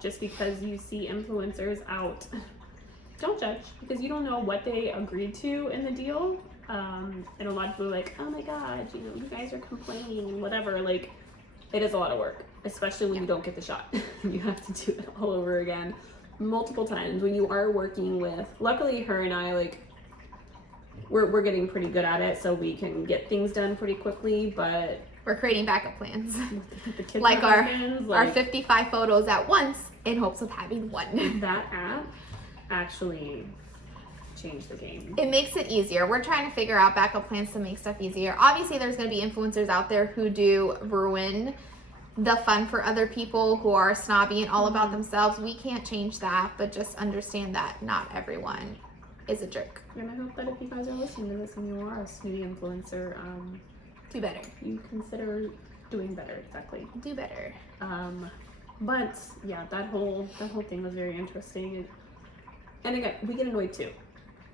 just because you see influencers out, don't judge, because you don't know what they agreed to in the deal. And a lot of people are like, oh my god, you know, you guys are complaining and whatever. Like, it is a lot of work, especially when you don't get the shot. You have to do it all over again multiple times when you are working with, luckily her and I, like, we're getting pretty good at it, so we can get things done pretty quickly, but we're creating backup plans. The kids like our 55 photos at once in hopes of having one. That app actually changed the game. It makes it easier. We're trying to figure out backup plans to make stuff easier. Obviously, there's going to be influencers out there who do ruin the fun for other people, who are snobby and all about themselves. We can't change that, but just understand that not everyone is a jerk. And I hope that if you guys are listening to this and you are a snooty influencer, do better. You consider doing better. Exactly. Do better. But yeah, that whole thing was very interesting. And again, we get annoyed too.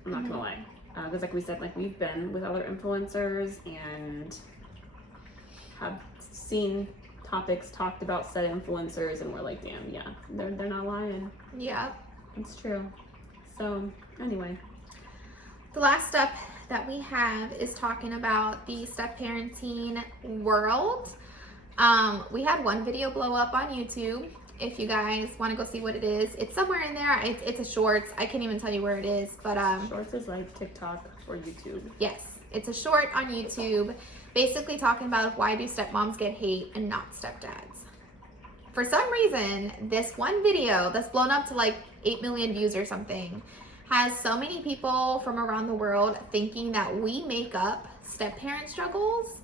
I'm not gonna lie, because like we said, like we've been with other influencers and have seen topics talked about said influencers, and we're like, damn, yeah, they're not lying. Yeah, it's true. So anyway, the last step that we have is talking about the step parenting world. We had one video blow up on YouTube. If you guys want to go see what it is, it's somewhere in there. It's a shorts. I can't even tell you where it is, but shorts is like TikTok or YouTube. Yes, it's a short on YouTube, basically talking about why do stepmoms get hate and not stepdads. For some reason, this one video that's blown up to like 8 million views or something has so many people from around the world thinking that we make up step-parent struggles,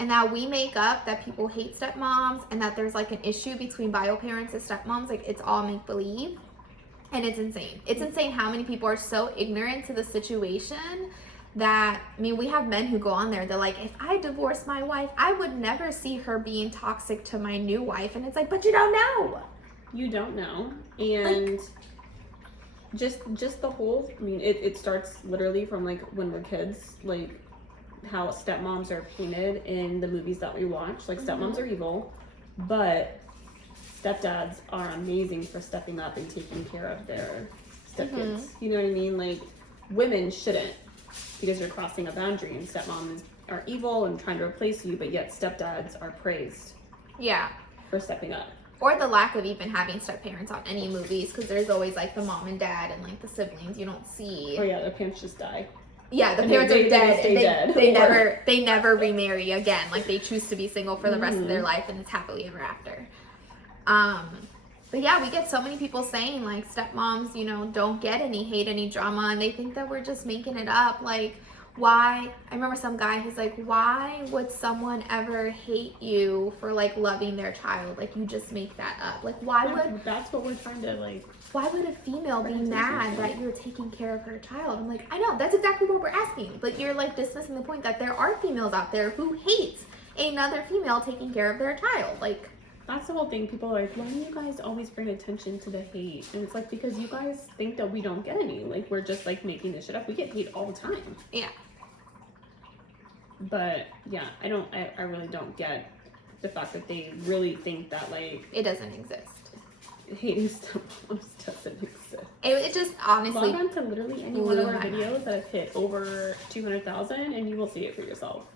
and that we make up that people hate stepmoms, and that there's like an issue between bio parents and stepmoms. Like, it's all make-believe, and it's insane. It's insane how many people are so ignorant to the situation that, I mean, we have men who go on there, they're like, if I divorced my wife, I would never see her being toxic to my new wife. And it's like, but you don't know. You don't know. And like, just the whole, I mean, it starts literally from like when we're kids, like how stepmoms are painted in the movies that we watch. Like, stepmoms are evil, but stepdads are amazing for stepping up and taking care of their stepkids. You know what I mean? Like, women shouldn't, because you're crossing a boundary, and stepmoms are evil and trying to replace you, but yet stepdads are praised. Yeah. For stepping up. Or the lack of even having step parents on any movies, because there's always like the mom and dad and like the siblings you don't see. Oh yeah, their parents just die. Yeah, the parents are dead. They never remarry again. Like, they choose to be single for the rest of their life, and it's happily ever after. But yeah, we get so many people saying like stepmoms, you know, don't get any hate, any drama, and they think that we're just making it up. Like, why? I remember some guy, he's like, why would someone ever hate you for like loving their child? Like, you just make that up. Like, why would... That's what we're trying to like... Why would a female be mad that you're taking care of her child? I'm like, I know, that's exactly what we're asking. But you're like dismissing the point that there are females out there who hate another female taking care of their child. Like, that's the whole thing. People are like, why do you guys always bring attention to the hate? And it's like, because you guys think that we don't get any. Like, we're just like making this shit up. We get hate all the time. Yeah. But yeah, I really don't get the fact that they really think that like... It doesn't exist. Hating stepmoms doesn't exist. It just honestly... Log on to literally any one of our videos that have hit over 200,000 and you will see it for yourself.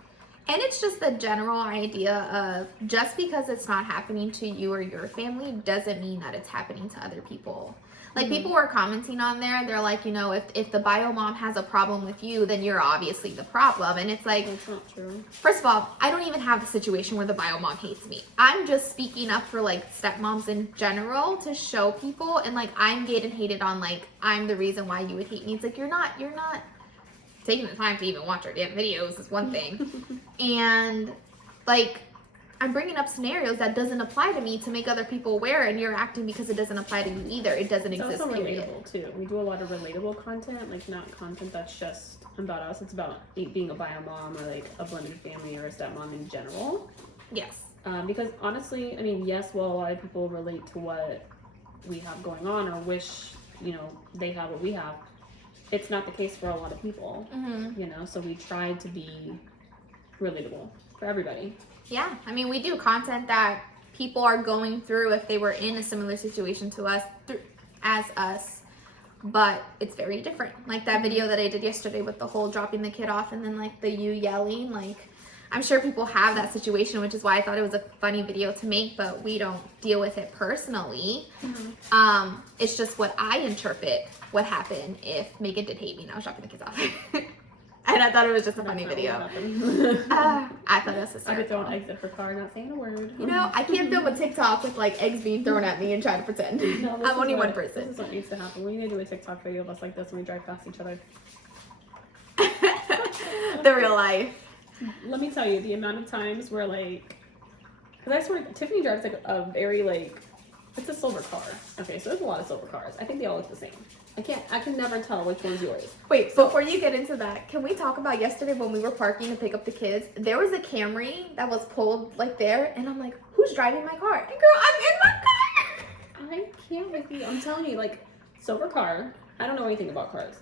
And it's just the general idea of just because it's not happening to you or your family doesn't mean that it's happening to other people. Like, people were commenting on there, they're like, you know, if the bio mom has a problem with you, then you're obviously the problem. And it's like, that's not true. First of all, I don't even have the situation where the bio mom hates me. I'm just speaking up for like stepmoms in general to show people, and like, I'm getting hated on, like, I'm the reason why you would hate me. It's like, you're not taking the time to even watch our damn videos is one thing. And like, I'm bringing up scenarios that doesn't apply to me to make other people aware, and you're acting because it doesn't apply to you either. It doesn't exist. It's also relatable too. We do a lot of relatable content, like not content that's just about us. It's about being a bio mom or like a blended family or a stepmom in general. Yes. Because honestly, I mean, yes, well, a lot of people relate to what we have going on or wish, you know, they have what we have. It's not the case for a lot of people, you know, so we try to be relatable for everybody. Yeah, I mean, we do content that people are going through if they were in a similar situation to us, as us, but it's very different. Like that video that I did yesterday with the whole dropping the kid off and then like the you yelling, like, I'm sure people have that situation, which is why I thought it was a funny video to make, but we don't deal with it personally. It's just what I interpret what happened if Megan did hate me and I was dropping the kids off. And I thought it was just a funny video. I thought it was hysterical. I could throw an egg at her car, not saying a word. You know, I can't film a TikTok with like eggs being thrown at me and try to pretend. No, I'm only one person. This is what needs to happen. We need to do a TikTok video of us like this when we drive past each other. The real life. Let me tell you, the amount of times where like, because I swear, Tiffany drives like a very like It's a silver car. Okay, so there's a lot of silver cars. I think they all look the same. I can never tell which one's yours. Wait, so before you get into that, can we talk about yesterday when we were parking to pick up the kids? There was a Camry that was pulled like there, and I'm like, who's driving my car? And girl, I'm in my car. I can't with you. I'm telling you, like, silver car. I don't know anything about cars.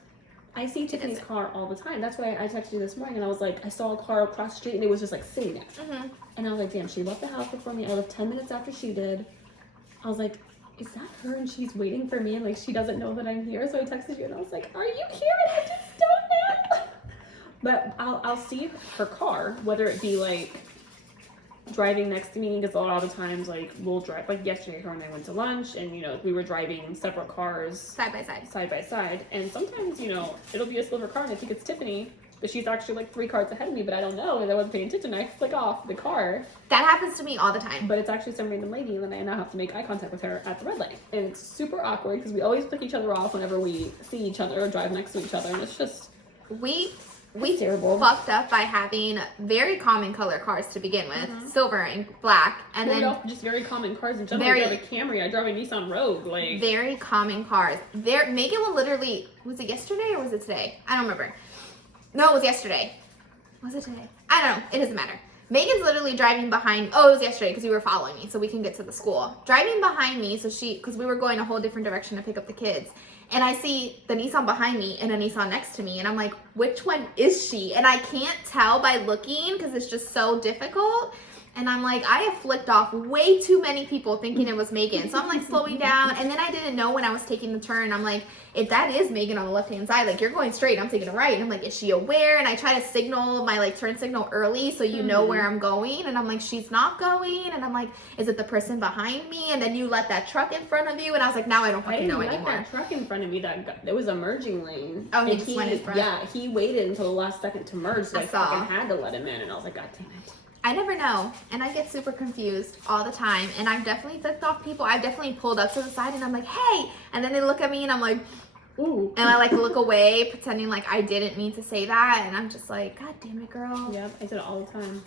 I see Tiffany's car all the time. That's why I texted you this morning, and I was like, I saw a car across the street, and it was just like sitting there. Mm-hmm. And I was like, damn, she left the house before me. I left 10 minutes after she did. I was like, is that her? And she's waiting for me, and like she doesn't know that I'm here. So I texted you, and I was like, are you here? And I just don't know. But I'll see her car, whether it be like driving next to me, because a lot of the times like we'll drive. Like yesterday, her and I went to lunch, and you know we were driving separate cars Side by side. And sometimes it'll be a silver car, and I think it's Tiffany. But she's actually like 3 cars ahead of me, but I don't know, and I wasn't paying attention. I flick off the car. That happens to me all the time. But it's actually some random lady, and then I now have to make eye contact with her at the red light. And it's super awkward because we always flick each other off whenever we see each other or drive next to each other, and it's just We terrible. Fucked up by having very common color cars to begin with, silver and black, and then just very common cars in general. I drive a Camry, I drive a Nissan Rogue, like very common cars. Megan will literally, was it yesterday or was it today? I don't remember. No, it was yesterday. Was it today? I don't know. It doesn't matter. Megan's literally driving behind. Oh, it was yesterday because you were following me, so we can get to the school. Driving behind me, because we were going a whole different direction to pick up the kids. And I see the Nissan behind me and a Nissan next to me. And I'm like, which one is she? And I can't tell by looking because it's just so difficult. And I'm like, I have flicked off way too many people thinking it was Megan. So I'm like slowing down. And then I didn't know when I was taking the turn. I'm like, if that is Megan on the left-hand side, like you're going straight, I'm taking a right. And I'm like, is she aware? And I try to signal my like turn signal early so you know where I'm going. And I'm like, she's not going. And I'm like, is it the person behind me? And then you let that truck in front of you. And I was like, now I don't fucking know anymore. That truck in front of me, there was a merging lane. Oh, he just went in front. Yeah, he waited until the last second to merge, so I saw. fucking had to let him in. And I was like, God damn it. I never know, and I get super confused all the time, and I've definitely flipped off people. I've definitely pulled up to the side, and I'm like, hey, and then they look at me, and I'm like, ooh, and I like look away, pretending like I didn't mean to say that, and I'm just like, God damn it, girl. Yep, I did it all the time.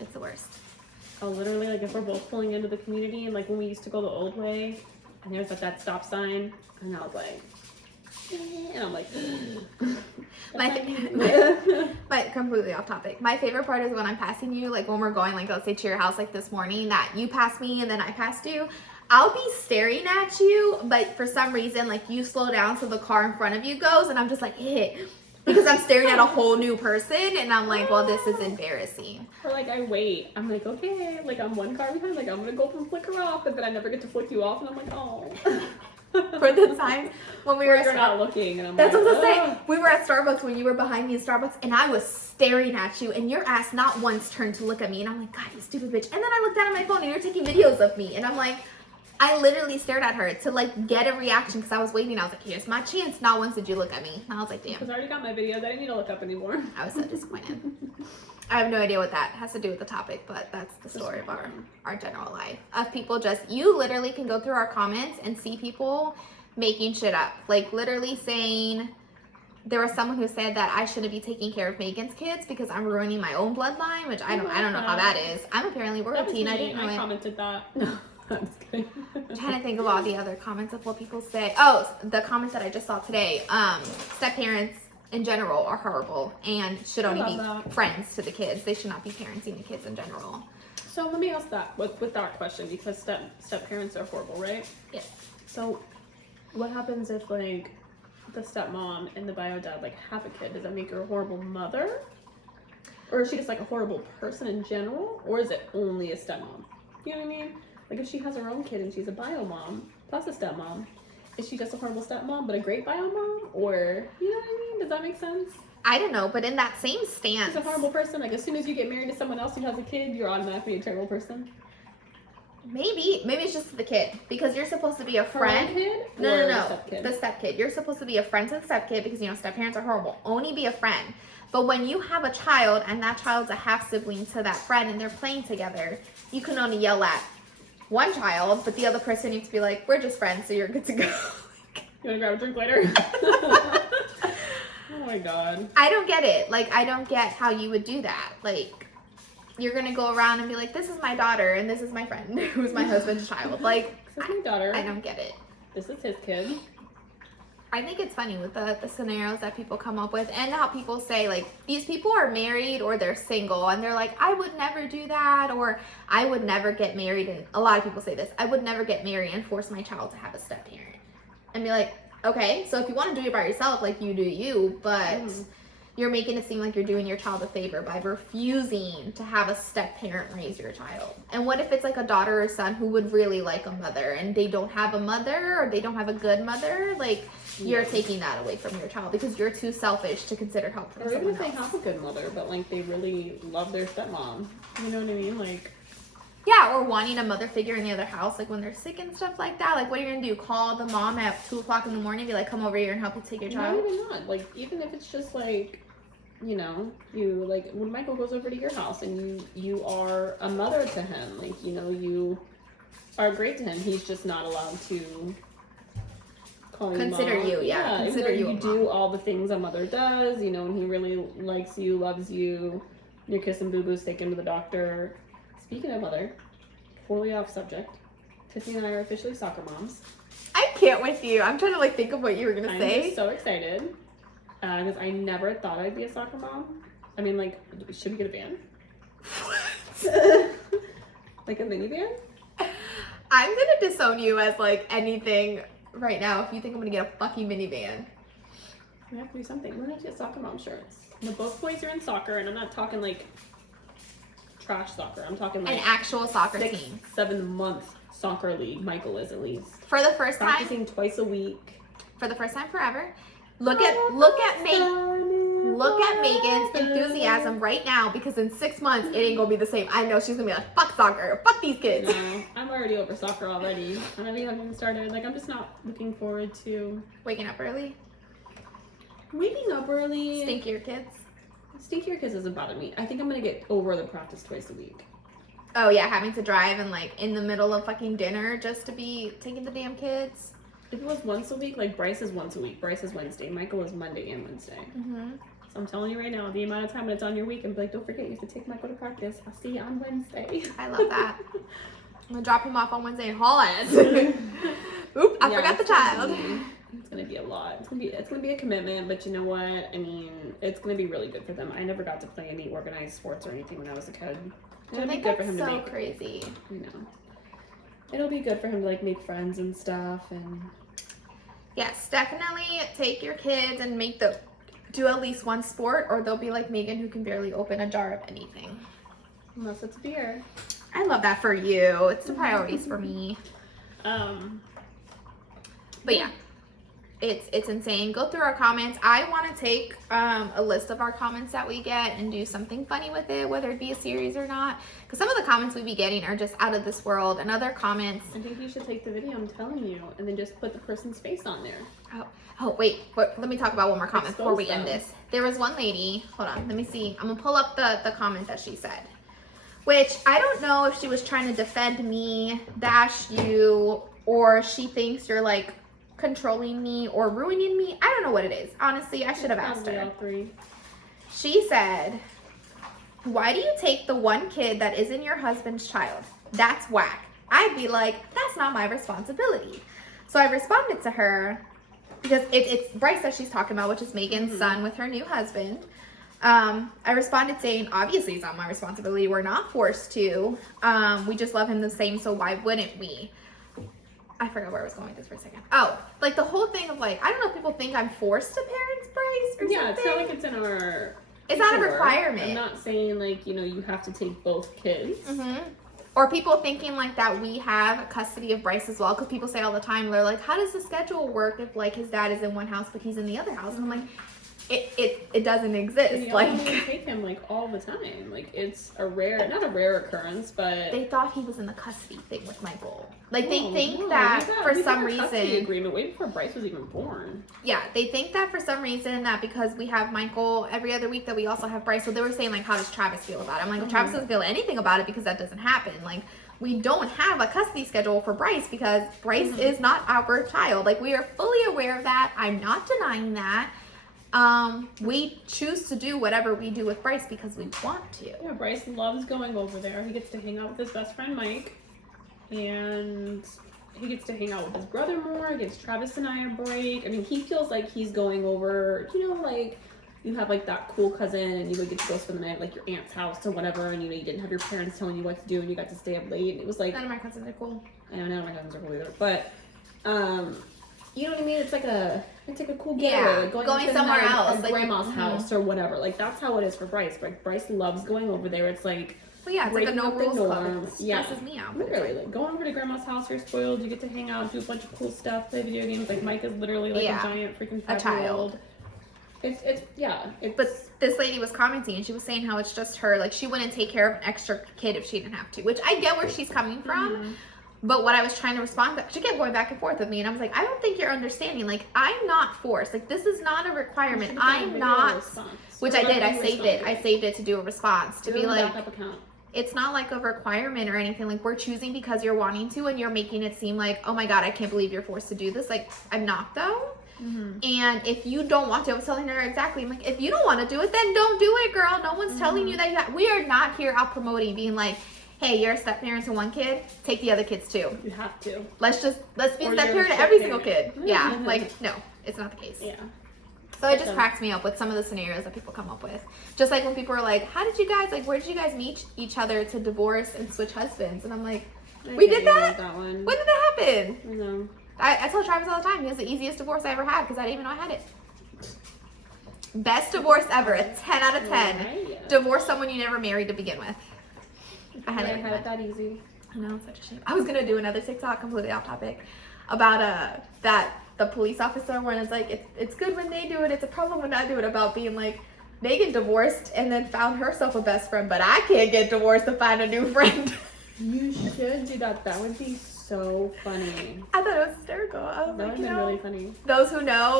It's the worst. Oh, literally, like if we're both pulling into the community, and like when we used to go the old way, and there's like that stop sign, and I was like, and I'm like, my completely off topic. My favorite part is when I'm passing you, like when we're going, like let's say to your house, like this morning, that you passed me and then I passed you. I'll be staring at you, but for some reason, like you slow down so the car in front of you goes, and I'm just like, because I'm staring at a whole new person, and I'm like, well, this is embarrassing. Or like I wait, I'm like, okay, like I'm one car behind, like I'm gonna go up and flick her off, but then I never get to flick you off, and I'm like, oh. For the time when we were you're not looking, and I'm that's like, what I was saying. We were at Starbucks when you were behind me in Starbucks, and I was staring at you, and your ass not once turned to look at me, and I'm like, God, you stupid bitch. And then I looked down at my phone, and you're taking videos of me, and I'm like, I literally stared at her to like get a reaction because I was waiting. I was like, here's my chance. Not once did you look at me. And I was like, damn. Because I already got my videos. I didn't need to look up anymore. I was so disappointed. I have no idea what that has to do with the topic, but that's the story of our general life. Of people you literally can go through our comments and see people making shit up. Like literally saying, there was someone who said that I shouldn't be taking care of Megan's kids because I'm ruining my own bloodline, which I don't know how that is. I'm apparently royalty, I didn't know I commented that. No. I'm just kidding. I'm trying to think of all the other comments of what people say. Oh, the comment that I just saw today. Step-parents in general are horrible and should only be friends to the kids. They should not be parenting the kids in general. So let me ask that with that question, because step-parents are horrible, right? Yes. So what happens if like the stepmom and the bio dad like have a kid? Does that make her a horrible mother? Or is she just like a horrible person in general? Or is it only a stepmom? You know what I mean? Like if she has her own kid and she's a bio mom plus a stepmom, is she just a horrible stepmom but a great bio mom? Or, you know what I mean? Does that make sense? I don't know, but in that same stance. She's a horrible person. Like as soon as you get married to someone else who has a kid, you're automatically a terrible person. Maybe it's just the kid, because you're supposed to be a friend. Her own kid? No. The step-kid? The step-kid. You're supposed to be a friend to the step-kid because, step-parents are horrible. Only be a friend. But when you have a child and that child's a half-sibling to that friend and they're playing together, you can only yell at one child, but the other person needs to be like, we're just friends, so you're good to go. You want to grab a drink later? Oh my God. I don't get it. Like, I don't get how you would do that. Like, you're gonna go around and be like, this is my daughter and this is my friend who's my husband's child. Like, this is my daughter. I don't get it. This is his kid. I think it's funny with the scenarios that people come up with and how people say, like, these people are married or they're single and they're like, I would never do that, or I would never get married. And a lot of people say this, I would never get married and force my child to have a step parent. And be like, okay, so if you want to do it by yourself, like, you do you, but you're making it seem like you're doing your child a favor by refusing to have a step parent raise your child. And what if it's like a daughter or son who would really like a mother and they don't have a mother or they don't have a good mother? Like, you're taking that away from your child because you're too selfish to consider help from someone else. Or even if they have a good mother, but like they really love their stepmom. You know what I mean? Like, yeah, or wanting a mother figure in the other house, like when they're sick and stuff like that. Like, what are you gonna do? Call the mom at 2 o'clock in the morning and be like, come over here and help you take your child? Not even that. Like, even if it's just like, you know, you, like, when Michael goes over to your house and you are a mother to him, like, you know, you are great to him. He's just not allowed to call you consider mom. you, yeah. Consider you you do all the things a mother does, you know, and he really likes you, loves you, you're kissing boo-boos, take him to the doctor. Speaking of mother, totally off subject, Tiffany and I are officially soccer moms. I can't with you. I'm trying to, like, think of what you were gonna say. I'm just so excited. Because I never thought I'd be a soccer mom. I mean, like, should we get a van? What? Like a minivan? I'm gonna disown you as, like, anything right now if you think I'm gonna get a fucking minivan. We have to do something. We're gonna have to get soccer mom shirts. Now, both boys are in soccer, and I'm not talking, like, trash soccer. I'm talking, like, an actual soccer team. 7 month soccer league. Michael is, at least. For the first time. Practicing twice a week. For the first time forever. Look at Megan's enthusiasm right now, because in 6 months it ain't gonna be the same. I know she's gonna be like, fuck soccer, fuck these kids. No, I'm already over soccer already. I haven't even started. Like, I'm just not looking forward to Waking up early. Waking up early. Stinkier kids. Stinkier kids doesn't bother me. I think I'm gonna get over the practice twice a week. Oh yeah, having to drive and, like, in the middle of fucking dinner just to be taking the damn kids. If it was once a week, like Bryce is once a week. Bryce is Wednesday. Michael is Monday and Wednesday. Mm-hmm. So I'm telling you right now, the amount of time when it's on your week, and be like, don't forget, you have to take Michael to practice. I'll see you on Wednesday. I love that. I'm gonna drop him off on Wednesday and haul ass. Oop, I forgot the child. It's gonna be a lot. It's gonna be a commitment, but you know what? I mean, it's gonna be really good for them. I never got to play any organized sports or anything when I was a kid. It'll be good for him to make. Crazy. You know, it'll be good for him to, like, make friends and stuff. And yes, definitely take your kids and make them do at least one sport, or they'll be like Megan, who can barely open a jar of anything. Unless it's beer. I love that for you. It's the priorities for me. But yeah, it's insane. Go through our comments. I want to take a list of our comments that we get and do something funny with it, whether it be a series or not. Because some of the comments we be getting are just out of this world, and other comments. I think you should take the video, I'm telling you, and then just put the person's face on there. Oh wait, let me talk about one more comment before we end them. this. There was one lady, hold on, let me see. I'm gonna pull up the comment that she said. Which, I don't know if she was trying to defend me, bash you, or she thinks you're, like, controlling me or ruining me. I don't know what it is. Honestly, I should have asked her. All three. She said, why do you take the one kid that isn't your husband's child? That's whack. I'd be like, that's not my responsibility. So I responded to her, because it's Bryce that she's talking about, which is Megan's son with her new husband. I responded saying, obviously it's not my responsibility. We're not forced to. We just love him the same, so why wouldn't we? I forgot where I was going with this for a second. Oh, like the whole thing of, like, I don't know if people think I'm forced to parent Bryce or something. It's not like it's in our... It's not a requirement. I'm not saying, like, you know, you have to take both kids. Mm-hmm. Or people thinking, like, that we have custody of Bryce as well. Because people say all the time, they're like, how does the schedule work if, like, his dad is in one house but he's in the other house? And I'm like, it doesn't exist. And like, take him, like, all the time. Like, it's a rare, not a rare occurrence, but they thought he was in the custody thing with Michael. Like, they think that for some reason, agreement way before Bryce was even born. Yeah, they think that for some reason that because we have Michael every other week that we also have Bryce. So they were saying, like, how does Travis feel about it? I'm like, well, Travis doesn't feel anything about it because that doesn't happen. Like, we don't have a custody schedule for Bryce because Bryce is not our child. Like, we are fully aware of that. I'm not denying that. we choose to do whatever we do with Bryce because we want to. Yeah, Bryce loves going over there. He gets to hang out with his best friend Mike, and he gets to hang out with his brother more. He gives Travis and I a break. I mean, he feels like he's going over, you know, like you have like that cool cousin and you would get to go spend the night at like your aunt's house or whatever, and you know, you didn't have your parents telling you what to do and you got to stay up late, and it was like, None of my cousins are cool. I know none of my cousins are cool either, but you know what I mean? It's like a cool getaway, Yeah, like going somewhere else, at like grandma's house or whatever. Like that's how it is for Bryce. Like Bryce loves going over there. It's like, Well, yeah, it's like a breaking no up the rules club. norm. It Yeah. stresses me out. But it's Literally, like, like going over to grandma's house, you're spoiled. You get to hang out, do a bunch of cool stuff, play video games. Like Mike is literally like Yeah, a giant freaking a child. It's yeah. But this lady was commenting and she was saying how it's just her. Like she wouldn't take care of an extra kid if she didn't have to. Which I get where she's coming from. But what I was trying to respond to, she kept going back and forth with me, and I was like, I don't think you're understanding. Like, I'm not forced. Like, this is not a requirement. I'm not. Which I did. I saved it. I saved it to do a response to be like, it's not like a requirement or anything. Like, we're choosing because you're wanting to, and you're making it seem like, oh my god, I can't believe you're forced to do this. Like, I'm not though. And if you don't want to, I was telling her exactly. I'm like, if you don't want to do it, then don't do it, girl. No one's telling you that you have. We are not here out promoting being like, hey, you're a step parent to one kid, take the other kids too. You have to. Let's be Or step you're parent to step every parent. single kid. Yeah, like, no, it's not the case. Yeah. So it just cracks me up with some of the scenarios that people come up with. Just like when people are like, how did you guys, like, where did you guys meet each other to divorce and switch husbands? And I'm like, we did that? When did that happen? I know. I tell Travis all the time, he has the easiest divorce I ever had because I didn't even know I had it. Best divorce ever, a 10 out of 10. Right. Divorce someone you never married to begin with. I had it that easy. I know, it's such a shame. I was gonna do another TikTok, completely off topic, about that the police officer when it's like it's good when they do it, it's a problem when I do it, about being like Megan divorced and then found herself a best friend, but I can't get divorced to find a new friend. You should do that. That would be so funny. I thought it was hysterical. I was That like, would have been really funny. those who know